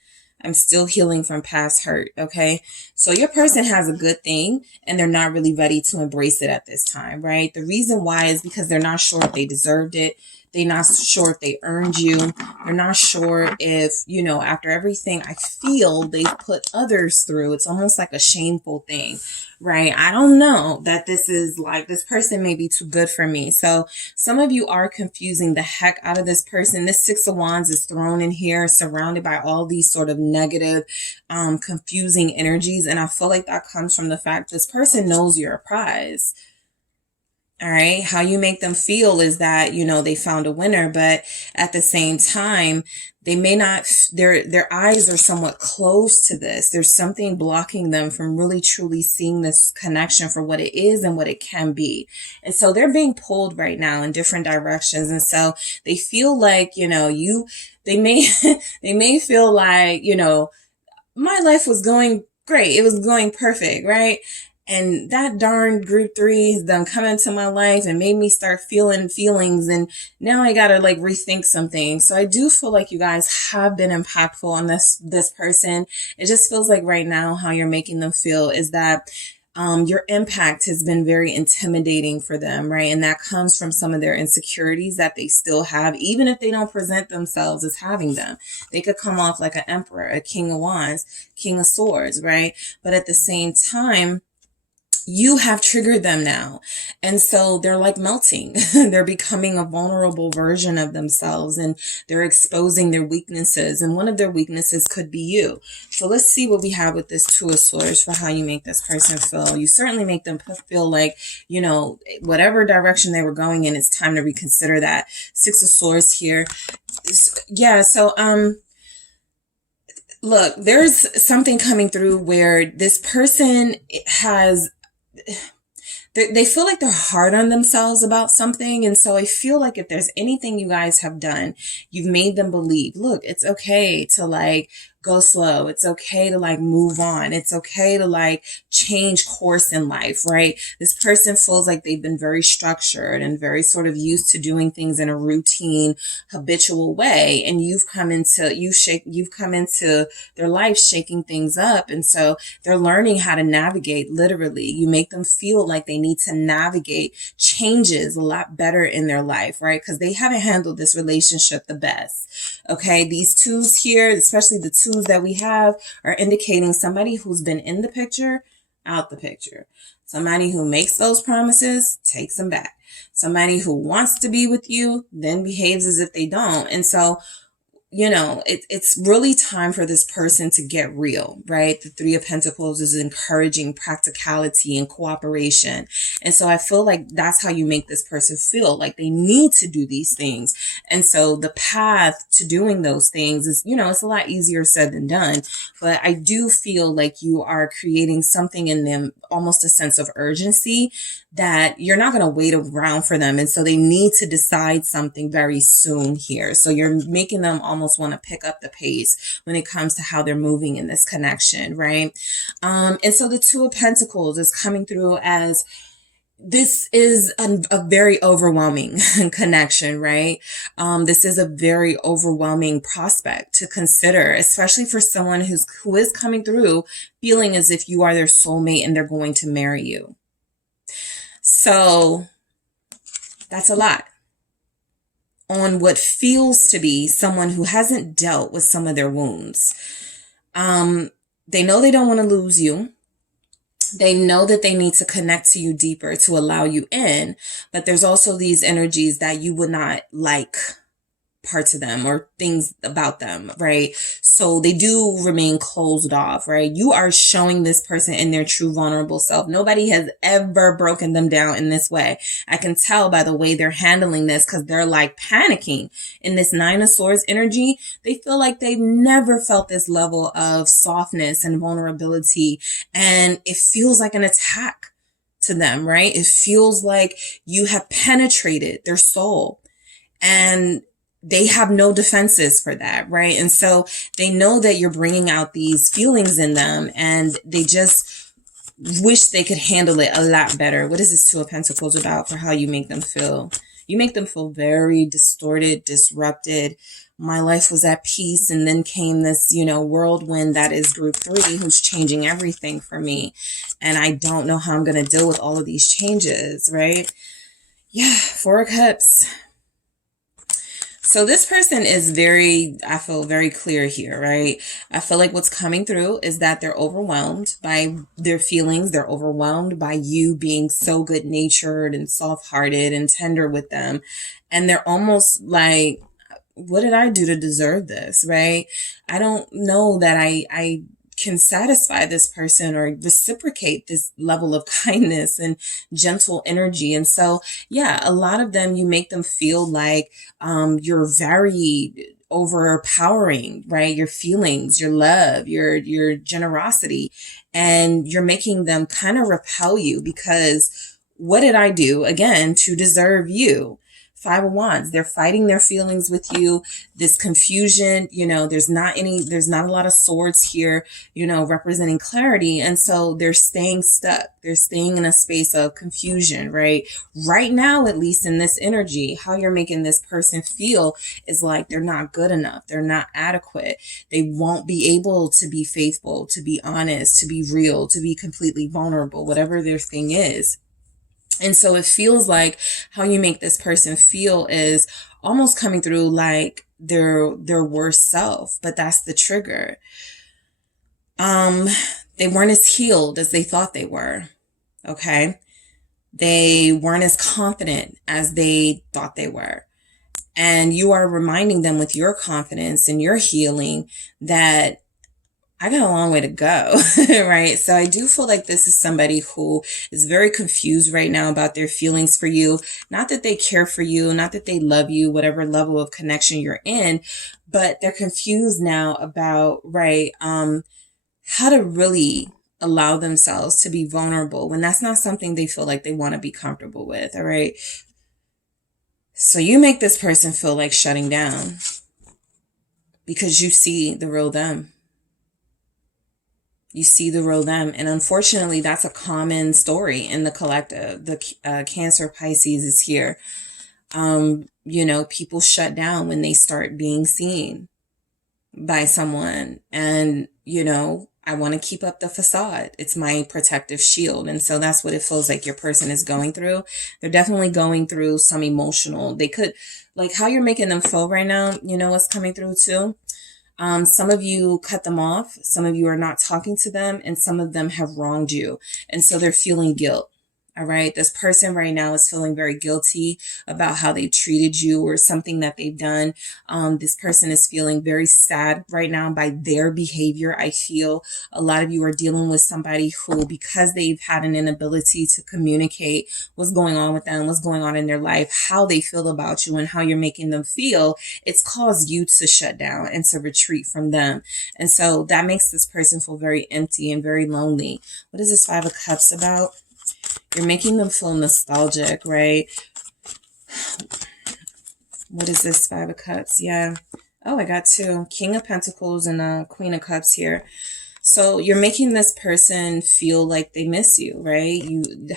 I'm still healing from past hurt. Okay. So your person has a good thing and they're not really ready to embrace it at this time, right? The reason why is because they're not sure if they deserved it. They're not sure if they earned you. They're not sure if, you know, after everything I feel they've put others through, it's almost like a shameful thing, right? I don't know that this is like, this person may be too good for me. So some of you are confusing the heck out of this person. This Six of Wands is thrown in here, surrounded by all these sort of negative, confusing energies. And I feel like that comes from the fact this person knows you're a prize. All right. How you make them feel is that, you know, they found a winner, but at the same time, they may not, their eyes are somewhat closed to this. There's something blocking them from really truly seeing this connection for what it is and what it can be. And so they're being pulled right now in different directions. And so they feel like, you know, they may, they may feel like, you know, my life was going great. It was going perfect. Right. And that darn group 3 has done come into my life and made me start feeling feelings. And now I got to like rethink some things. So I do feel like you guys have been impactful on this person. It just feels like right now how you're making them feel is that your impact has been very intimidating for them, right? And that comes from some of their insecurities that they still have, even if they don't present themselves as having them. They could come off like an emperor, a king of wands, king of swords, right? But at the same time, you have triggered them now. And so they're like melting. They're becoming a vulnerable version of themselves and they're exposing their weaknesses. And one of their weaknesses could be you. So let's see what we have with this Two of Swords for how you make this person feel. You certainly make them feel like, you know, whatever direction they were going in, it's time to reconsider that. Six of Swords here. Yeah. So, look, there's something coming through where this person has, they feel like they're hard on themselves about something. And so I feel like if there's anything you guys have done, you've made them believe, look, it's okay to like go slow. It's okay to like move on. It's okay to like change course in life, right? This person feels like they've been very structured and very sort of used to doing things in a routine, habitual way. And you've come into their life shaking things up. And so they're learning how to navigate. Literally, you make them feel like they need to navigate changes a lot better in their life, right? Because they haven't handled this relationship the best. Okay, these twos here, especially the twos that we have, are indicating somebody who's been in the picture, out the picture. Somebody who makes those promises, takes them back. Somebody who wants to be with you, then behaves as if they don't. And so, you know, it's really time for this person to get real, right? The Three of Pentacles is encouraging practicality and cooperation. And so I feel like that's how you make this person feel like they need to do these things. And so the path to doing those things is, you know, it's a lot easier said than done. But I do feel like you are creating something in them, almost a sense of urgency, that you're not going to wait around for them. And so they need to decide something very soon here. So you're making them almost want to pick up the pace when it comes to how they're moving in this connection, right? And so the Two of Pentacles is coming through as this is a very overwhelming connection, right? This is a very overwhelming prospect to consider, especially for someone who is coming through feeling as if you are their soulmate and they're going to marry you. So that's a lot on what feels to be someone who hasn't dealt with some of their wounds. They know they don't want to lose you. They know that they need to connect to you deeper to allow you in, but there's also these energies that you would not like parts of them or things about them, right? So they do remain closed off, right? You are showing this person in their true vulnerable self. Nobody has ever broken them down in this way. I can tell by the way they're handling this because they're like panicking in this Nine of Swords energy. They feel like they've never felt this level of softness and vulnerability, and it feels like an attack to them, right? It feels like you have penetrated their soul, and they have no defenses for that, right? And so they know that you're bringing out these feelings in them, and they just wish they could handle it a lot better. What is this Two of Pentacles about for how you make them feel? You make them feel very distorted, disrupted. My life was at peace, and then came this, you know, whirlwind that is group 3 who's changing everything for me. And I don't know how I'm going to deal with all of these changes, right? Yeah, Four of Cups. So this person is I feel very clear here, right? I feel like what's coming through is that they're overwhelmed by their feelings. They're overwhelmed by you being so good-natured and soft-hearted and tender with them. And they're almost like, what did I do to deserve this, right? I don't know that I can satisfy this person or reciprocate this level of kindness and gentle energy. And so, yeah, a lot of them, you make them feel like you're very overpowering, right? Your feelings, your love, your generosity, and you're making them kind of repel you because what did I do, again, to deserve you? Five of Wands, they're fighting their feelings with you. This confusion, you know, there's not a lot of swords here, you know, representing clarity. And so they're staying stuck. They're staying in a space of confusion, right? Right now, at least in this energy, how you're making this person feel is like they're not good enough. They're not adequate. They won't be able to be faithful, to be honest, to be real, to be completely vulnerable, whatever their thing is. And so it feels like how you make this person feel is almost coming through like their worst self, but that's the trigger. They weren't as healed as they thought they were. Okay. They weren't as confident as they thought they were. And you are reminding them with your confidence and your healing that I got a long way to go, right? So I do feel like this is somebody who is very confused right now about their feelings for you. Not that they care for you, not that they love you, whatever level of connection you're in, but they're confused now about, right, how to really allow themselves to be vulnerable when that's not something they feel like they want to be comfortable with, all right? So you make this person feel like shutting down because you see the real them. You see the real them. And unfortunately, that's a common story in the collective. The Cancer Pisces is here. You know, people shut down when they start being seen by someone. And, you know, I want to keep up the facade. It's my protective shield. And so that's what it feels like your person is going through. They're definitely going through some emotional. They could, like how you're making them feel right now, you know what's coming through too? Some of you cut them off. Some of you are not talking to them, and some of them have wronged you. And so they're feeling guilt. All right. This person right now is feeling very guilty about how they treated you or something that they've done. This person is feeling very sad right now by their behavior. I feel a lot of you are dealing with somebody who, because they've had an inability to communicate what's going on with them, what's going on in their life, how they feel about you and how you're making them feel, it's caused you to shut down and to retreat from them. And so that makes this person feel very empty and very lonely. What is this Five of Cups about? You're making them feel nostalgic, right? What is this Five of Cups? Yeah. Oh, I got two. King of Pentacles and Queen of Cups here. So you're making this person feel like they miss you, right?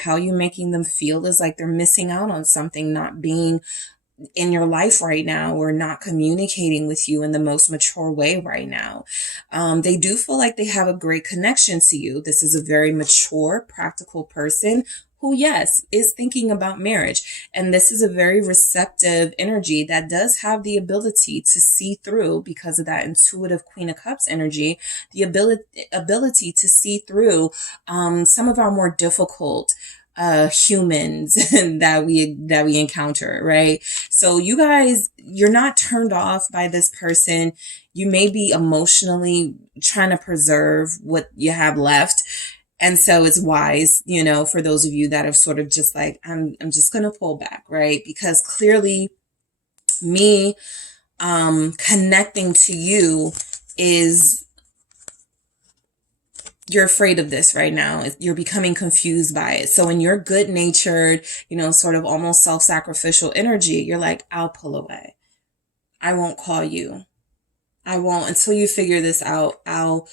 How you're making them feel is like they're missing out on something, not being in your life right now, or not communicating with you in the most mature way right now. They do feel like they have a great connection to you. This is a very mature, practical person who, yes, is thinking about marriage. And this is a very receptive energy that does have the ability to see through, because of that intuitive Queen of Cups energy, the ability to see through some of our more difficult humans that we encounter, right? So you guys, you're not turned off by this person. You may be emotionally trying to preserve what you have left. And so it's wise, you know, for those of you that have sort of just like, I'm just going to pull back, right? Because clearly me connecting to you is, you're afraid of this right now. You're becoming confused by it. So in your good natured, you know, sort of almost self-sacrificial energy, you're like, I'll pull away. I won't call you. I won't until you figure this out. I'll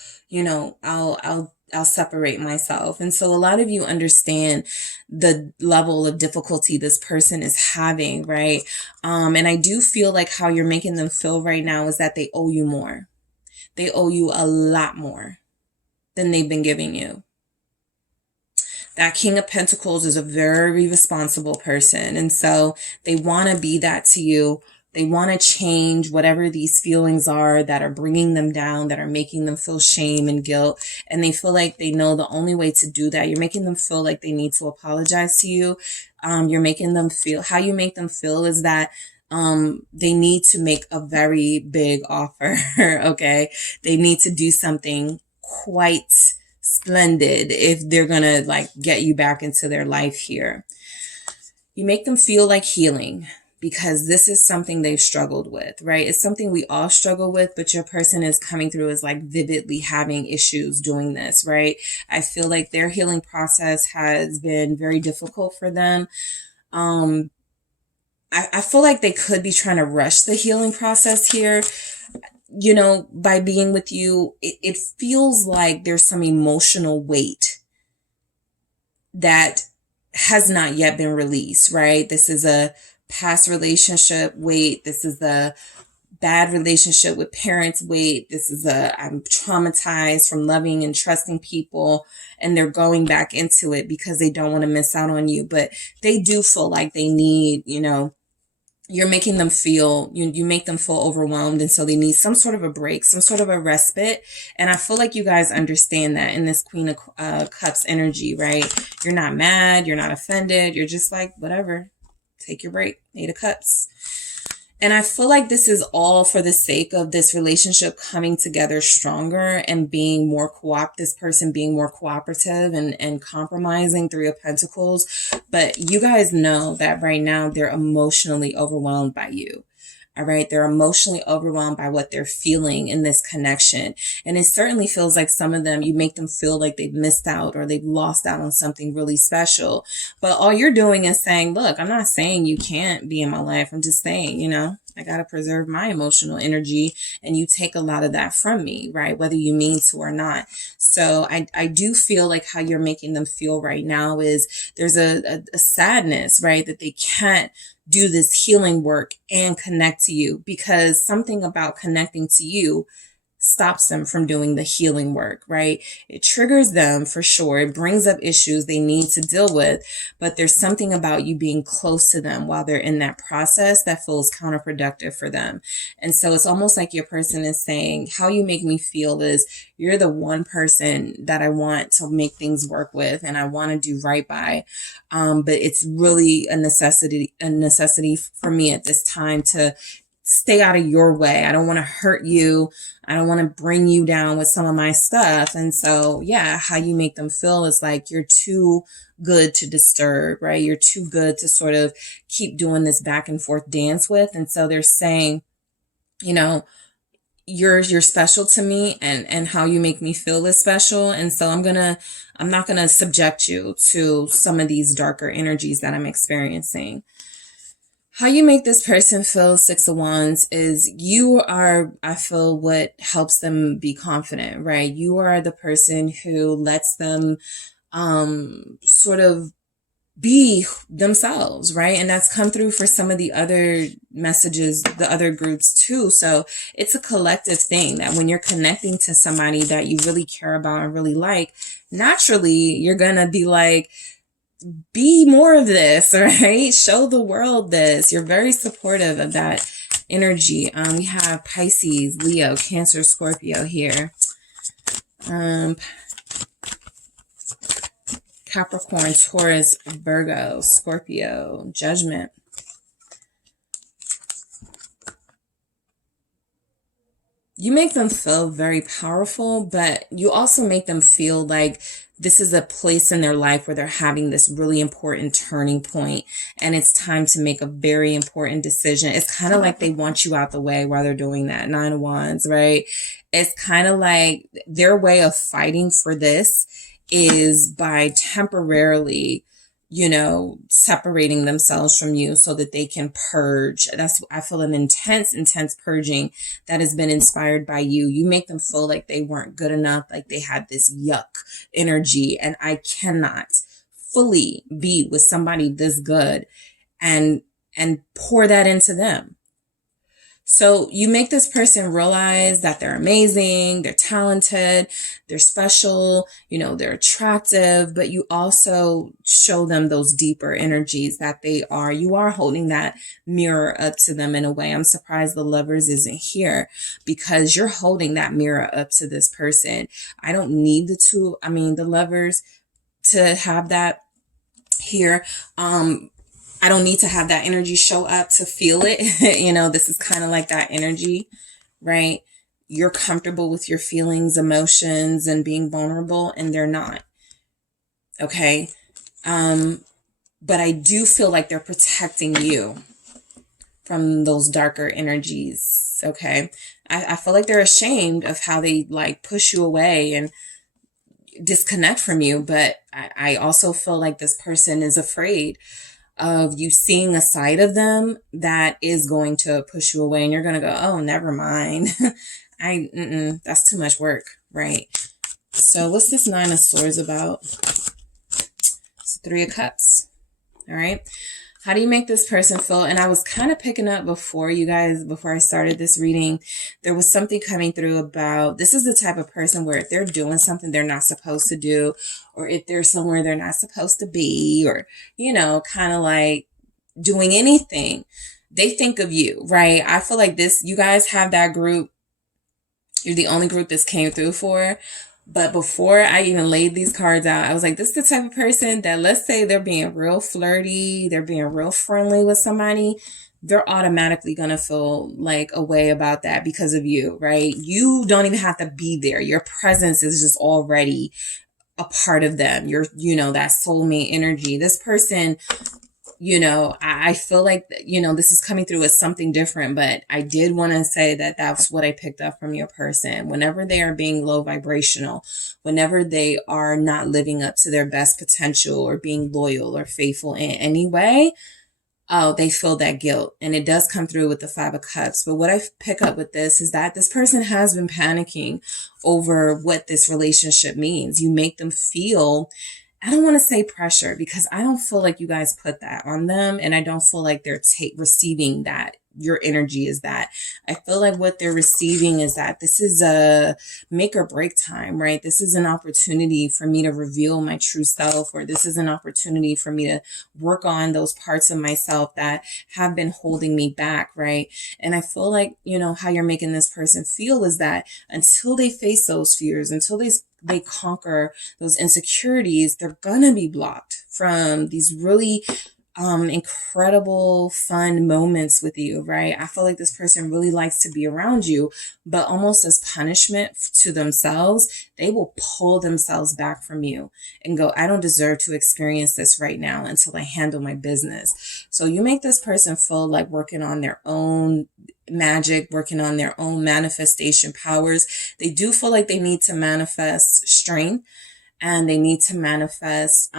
separate myself. And so a lot of you understand the level of difficulty this person is having, right? And I do feel like how you're making them feel right now is that they owe you more. They owe you a lot more than they've been giving you. That King of Pentacles is a very responsible person. And so they want to be that to you. They want to change whatever these feelings are that are bringing them down, that are making them feel shame and guilt. And they feel like they know the only way to do that. You're making them feel like they need to apologize to you. You're making them feel, how you make them feel is that they need to make a very big offer. Okay. They need to do something quite splendid if they're gonna like get you back into their life here. You make them feel like healing, because this is something they've struggled with, right? It's something we all struggle with, but your person is coming through as like vividly having issues doing this, right? I feel like their healing process has been very difficult for them. I feel like they could be trying to rush the healing process here. You know, by being with you, it feels like there's some emotional weight that has not yet been released, right? This is a past relationship weight. This is a bad relationship with parents weight. This is I'm traumatized from loving and trusting people, and they're going back into it because they don't want to miss out on you. But they do feel like they need, you know, you're making them feel, you make them feel overwhelmed. And so they need some sort of a break, some sort of a respite. And I feel like you guys understand that in this Queen of Cups energy, right? You're not mad. You're not offended. You're just like, whatever, take your break. Eight of Cups. And I feel like this is all for the sake of this relationship coming together stronger and being more this person being more cooperative and compromising. Three of Pentacles. But you guys know that right now they're emotionally overwhelmed by you. All right. They're emotionally overwhelmed by what they're feeling in this connection. And it certainly feels like some of them, you make them feel like they've missed out or they've lost out on something really special. But all you're doing is saying, look, I'm not saying you can't be in my life. I'm just saying, you know, I got to preserve my emotional energy, and you take a lot of that from me, right? Whether you mean to or not. So I do feel like how you're making them feel right now is there's a sadness, right? That they can't do this healing work and connect to you, because something about connecting to you stops them from doing the healing work, right? It triggers them for sure. It brings up issues they need to deal with, but there's something about you being close to them while they're in that process that feels counterproductive for them. And so it's almost like your person is saying, how you make me feel is you're the one person that I want to make things work with and I want to do right by. But it's really a necessity for me at this time to stay out of your way. I don't want to hurt you. I don't want to bring you down with some of my stuff. And so, yeah, how you make them feel is like you're too good to disturb, right? You're too good to sort of keep doing this back and forth dance with. And so they're saying, you know, you're special to me, and how you make me feel is special. And so I'm not going to subject you to some of these darker energies that I'm experiencing. How you make this person feel, Six of Wands, is you are, I feel, what helps them be confident, right? You are the person who lets them sort of be themselves, right? And that's come through for some of the other messages, the other groups too. So it's a collective thing that when you're connecting to somebody that you really care about and really like, naturally, you're going to be like, be more of this, right? Show the world this. You're very supportive of that energy. We have Pisces, Leo, Cancer, Scorpio here. Capricorn, Taurus, Virgo, Scorpio, Judgment. You make them feel very powerful, but you also make them feel like this is a place in their life where they're having this really important turning point, and it's time to make a very important decision. It's kind of like they want you out the way while they're doing that. Nine of Wands, right? It's kind of like their way of fighting for this is by temporarily, you know, separating themselves from you so that they can purge. That's, I feel, an intense purging that has been inspired by you. You make them feel like they weren't good enough, like they had this yuck energy, and I cannot fully be with somebody this good and pour that into them. So you make this person realize that they're amazing, they're talented, they're special, you know, they're attractive, but you also show them those deeper energies that they are. You are holding that mirror up to them in a way. I'm surprised the Lovers isn't here, because you're holding that mirror up to this person. I don't need the Lovers to have that here. I don't need to have that energy show up to feel it. You know, this is kind of like that energy, right? You're comfortable with your feelings, emotions, and being vulnerable, and they're not. Okay. But I do feel like they're protecting you from those darker energies. Okay. I feel like they're ashamed of how they like push you away and disconnect from you. But I also feel like this person is afraid of you seeing a side of them that is going to push you away, and you're going to go, oh, never mind. That's too much work, right? So what's this Nine of Swords about? It's Three of Cups. All right. How do you make this person feel? And I was kind of picking up before I started this reading, there was something coming through about, this is the type of person where if they're doing something they're not supposed to do, or if they're somewhere they're not supposed to be, or, you know, kind of like doing anything, they think of you, right? I feel like you guys have that group. You're the only group this came through for. But before I even laid these cards out, I was like, this is the type of person that, let's say they're being real flirty, they're being real friendly with somebody, they're automatically going to feel like a way about that because of you, right? You don't even have to be there. Your presence is just already a part of them. You know, that soulmate energy. This person, you know, I feel like, you know, this is coming through as something different, but I did want to say that that's what I picked up from your person. Whenever they are being low vibrational, whenever they are not living up to their best potential or being loyal or faithful in any way, oh, they feel that guilt. And it does come through with the Five of Cups. But what I pick up with this is that this person has been panicking over what this relationship means. You make them feel, I don't want to say pressure, because I don't feel like you guys put that on them. And I don't feel like they're receiving that. Your energy is that. I feel like what they're receiving is that this is a make or break time, right? This is an opportunity for me to reveal my true self, or this is an opportunity for me to work on those parts of myself that have been holding me back, right? And I feel like, you know, how you're making this person feel is that until they face those fears, until they conquer those insecurities, they're gonna be blocked from these really incredible fun moments with you, right? I feel like this person really likes to be around you, but almost as punishment to themselves, they will pull themselves back from you and go, I don't deserve to experience this right now until I handle my business. So you make this person feel like working on their own magic, working on their own manifestation powers. They do feel like they need to manifest strength, and they need to manifest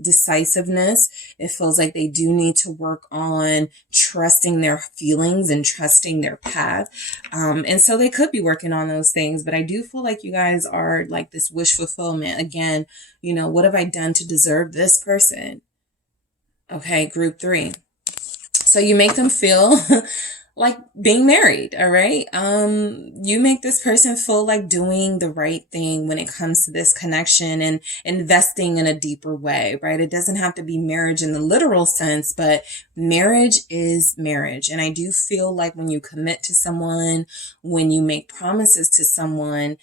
decisiveness. It feels like they do need to work on trusting their feelings and trusting their path. And so they could be working on those things, but I do feel like you guys are like this wish fulfillment. Again, you know, what have I done to deserve this person? Okay, group 3. So you make them feel like being married, all right? You make this person feel like doing the right thing when it comes to this connection and investing in a deeper way, right? It doesn't have to be marriage in the literal sense, but marriage is marriage. And I do feel like when you commit to someone, when you make promises to someone,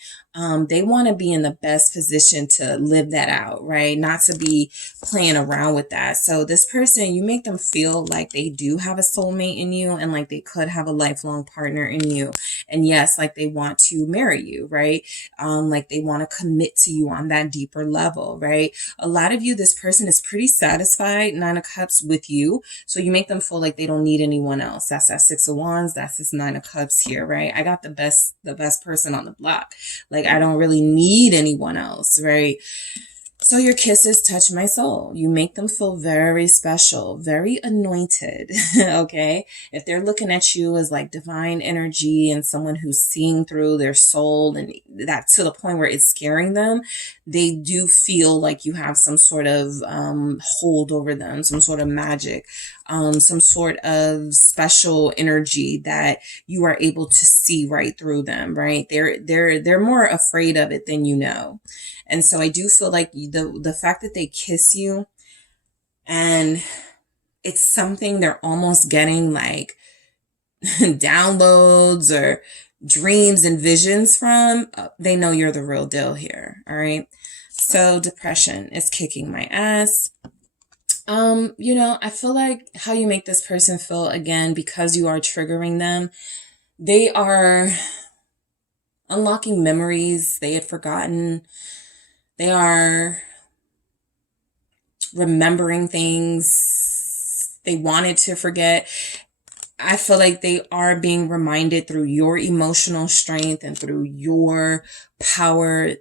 they want to be in the best position to live that out, right? Not to be playing around with that. So this person, you make them feel like they do have a soulmate in you, and like they could have a lifelong partner in you. And yes, like they want to marry you, right? Like they want to commit to you on that deeper level, right? A lot of you, this person is pretty satisfied, 9 of Cups, with you. So you make them feel like they don't need anyone else. That's that 6 of Wands. That's this 9 of Cups here, right? I got the best person on the block. Like I don't really need anyone else, right? So your kisses touch my soul. You make them feel very special, very anointed, okay? If they're looking at you as like divine energy and someone who's seeing through their soul, and that to the point where it's scaring them, they do feel like you have some sort of hold over them, some sort of magic, some sort of special energy that you are able to see right through them, right? They're more afraid of it than you know. And so I do feel like the fact that they kiss you and it's something they're almost getting like downloads or dreams and visions from, they know you're the real deal here. All right. So depression is kicking my ass. You know, I feel like how you make this person feel, again, because you are triggering them, they are unlocking memories they had forgotten. They are remembering things they wanted to forget. I feel like they are being reminded through your emotional strength and through your power,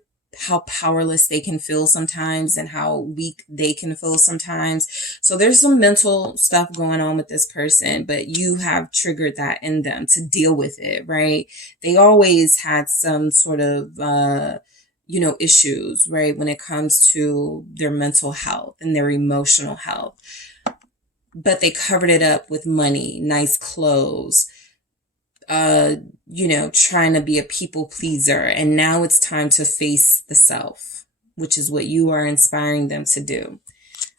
how powerless they can feel sometimes and how weak they can feel sometimes. So there's some mental stuff going on with this person, but you have triggered that in them to deal with it, right? They always had some sort of, issues, right? When it comes to their mental health and their emotional health, but they covered it up with money, nice clothes, trying to be a people pleaser. And now it's time to face the self, which is what you are inspiring them to do.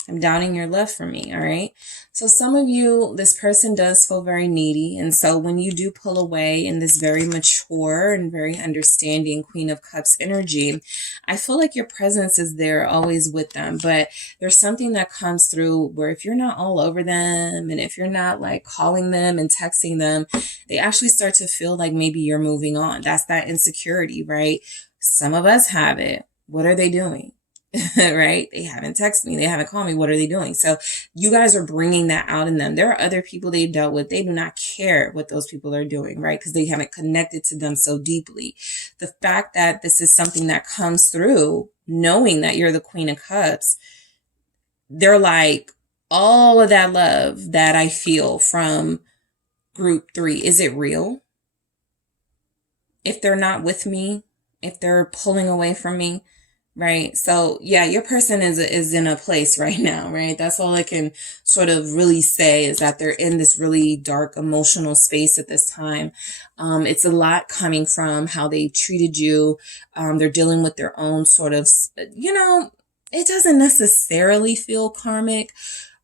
I'm downing your love for me. All right. So some of you, this person does feel very needy. And so when you do pull away in this very mature and very understanding Queen of Cups energy, I feel like your presence is there always with them. But there's something that comes through where if you're not all over them and if you're not like calling them and texting them, they actually start to feel like maybe you're moving on. That's that insecurity, right? Some of us have it. What are they doing? Right? They haven't texted me. They haven't called me. What are they doing? So you guys are bringing that out in them. There are other people they've dealt with. They do not care what those people are doing, right? Because they haven't connected to them so deeply. The fact that this is something that comes through, knowing that you're the Queen of Cups, they're like, all of that love that I feel from group 3, is it real? If they're not with me, if they're pulling away from me, right? So yeah, your person is in a place right now, right? That's all I can sort of really say, is that they're in this really dark emotional space at this time. It's a lot coming from how they treated you. They're dealing with their own sort of, it doesn't necessarily feel karmic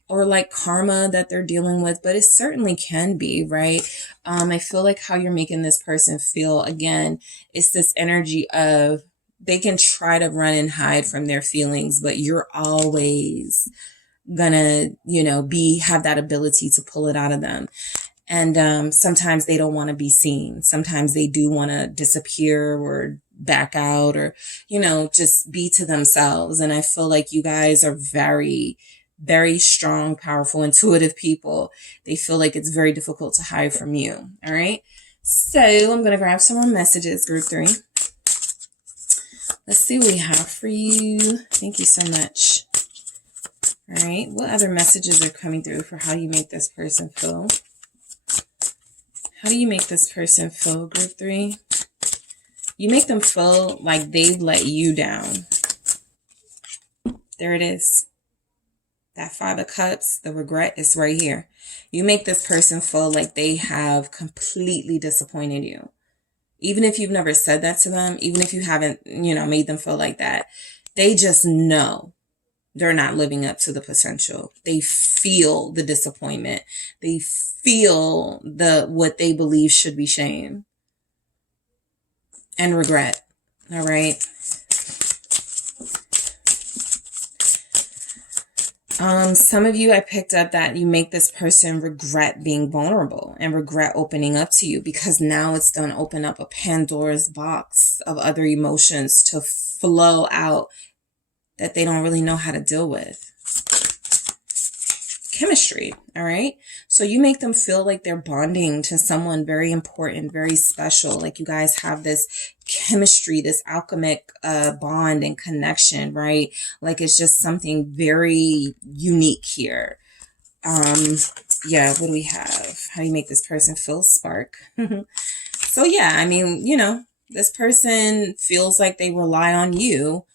or like karma that they're dealing with, but it certainly can be, right? I feel like how you're making this person feel, again, it's this energy of they can try to run and hide from their feelings, but you're always gonna, have that ability to pull it out of them. And sometimes they don't want to be seen. Sometimes they do want to disappear or back out or, just be to themselves. And I feel like you guys are very, very strong, powerful, intuitive people. They feel like it's very difficult to hide from you. All right. So I'm going to grab some more messages, group 3. Let's see what we have for you. Thank you so much. All right. What other messages are coming through for how you make this person feel? How do you make this person feel, group 3? You make them feel like they've let you down. There it is. That 5 of Cups, the regret is right here. You make this person feel like they have completely disappointed you. Even if you've never said that to them, even if you haven't, made them feel like that, they just know they're not living up to the potential. They feel the disappointment. They feel what they believe should be shame and regret. All right. Some of you, I picked up that you make this person regret being vulnerable and regret opening up to you, because now it's going to open up a Pandora's box of other emotions to flow out that they don't really know how to deal with. Chemistry, all right? So you make them feel like they're bonding to someone very important, very special. Like you guys have this chemistry, this alchemic bond and connection, right? Like it's just something very unique here. Yeah, what do we have? How do you make this person feel? Spark. So yeah, I mean, this person feels like they rely on you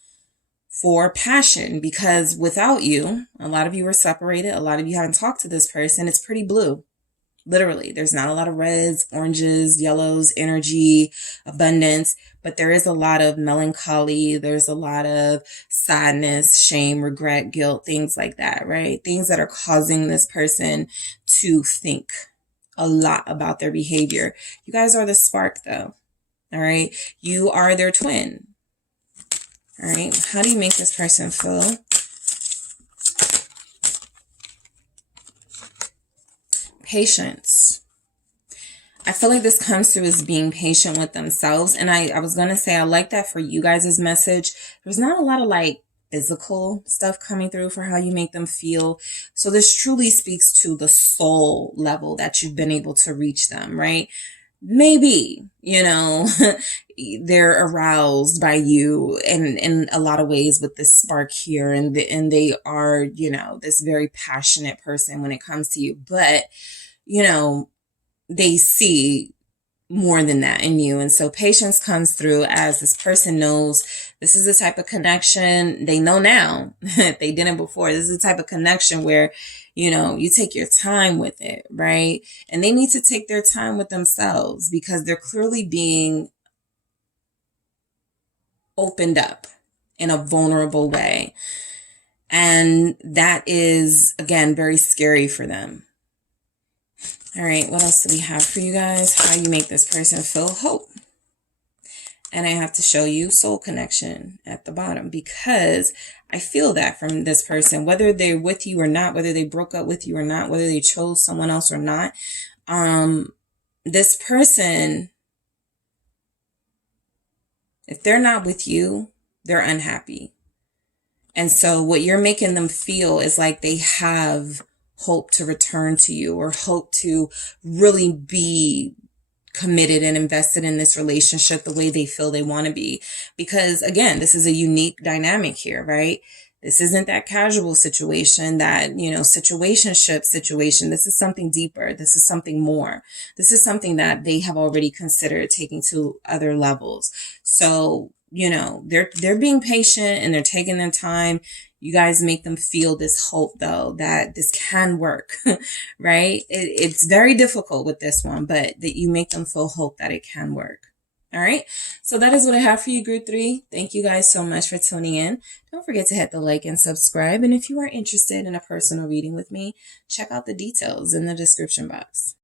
for passion, because without you, a lot of you are separated. A lot of you haven't talked to this person. It's pretty blue. Literally, there's not a lot of reds, oranges, yellows, energy, abundance, but there is a lot of melancholy. There's a lot of sadness, shame, regret, guilt, things like that, right? Things that are causing this person to think a lot about their behavior. You guys are the spark though. All right. You are their twin. All right. How do you make this person feel? Patience. I feel like this comes through as being patient with themselves. And I was going to say, I like that for you guys' message. There's not a lot of like physical stuff coming through for how you make them feel. So this truly speaks to the soul level that you've been able to reach them, right? Maybe, they're aroused by you in a lot of ways with this spark here. And they are, this very passionate person when it comes to you. But, they see more than that in you. And so patience comes through as this person knows this is the type of connection they know now. If they didn't before, this is the type of connection where, you take your time with it, right? And they need to take their time with themselves because they're clearly being opened up in a vulnerable way. And that is, again, very scary for them. All right, what else do we have for you guys? How you make this person feel? Hope. And I have to show you soul connection at the bottom because I feel that from this person, whether they're with you or not, whether they broke up with you or not, whether they chose someone else or not. This person, if they're not with you, they're unhappy. And so what you're making them feel is like they have hope to return to you or hope to really be committed and invested in this relationship the way they feel they want to be. Because again, this is a unique dynamic here, right? This isn't that casual situation, that, you know, situationship situation. This is something deeper. This is something more. This is something that they have already considered taking to other levels. So, you know, they're being patient and they're taking their time. You guys make them feel this hope, though, that this can work, right? It's very difficult with this one, but that you make them feel hope that it can work. All right. So that is what I have for you, Group 3. Thank you guys so much for tuning in. Don't forget to hit the like and subscribe. And if you are interested in a personal reading with me, check out the details in the description box.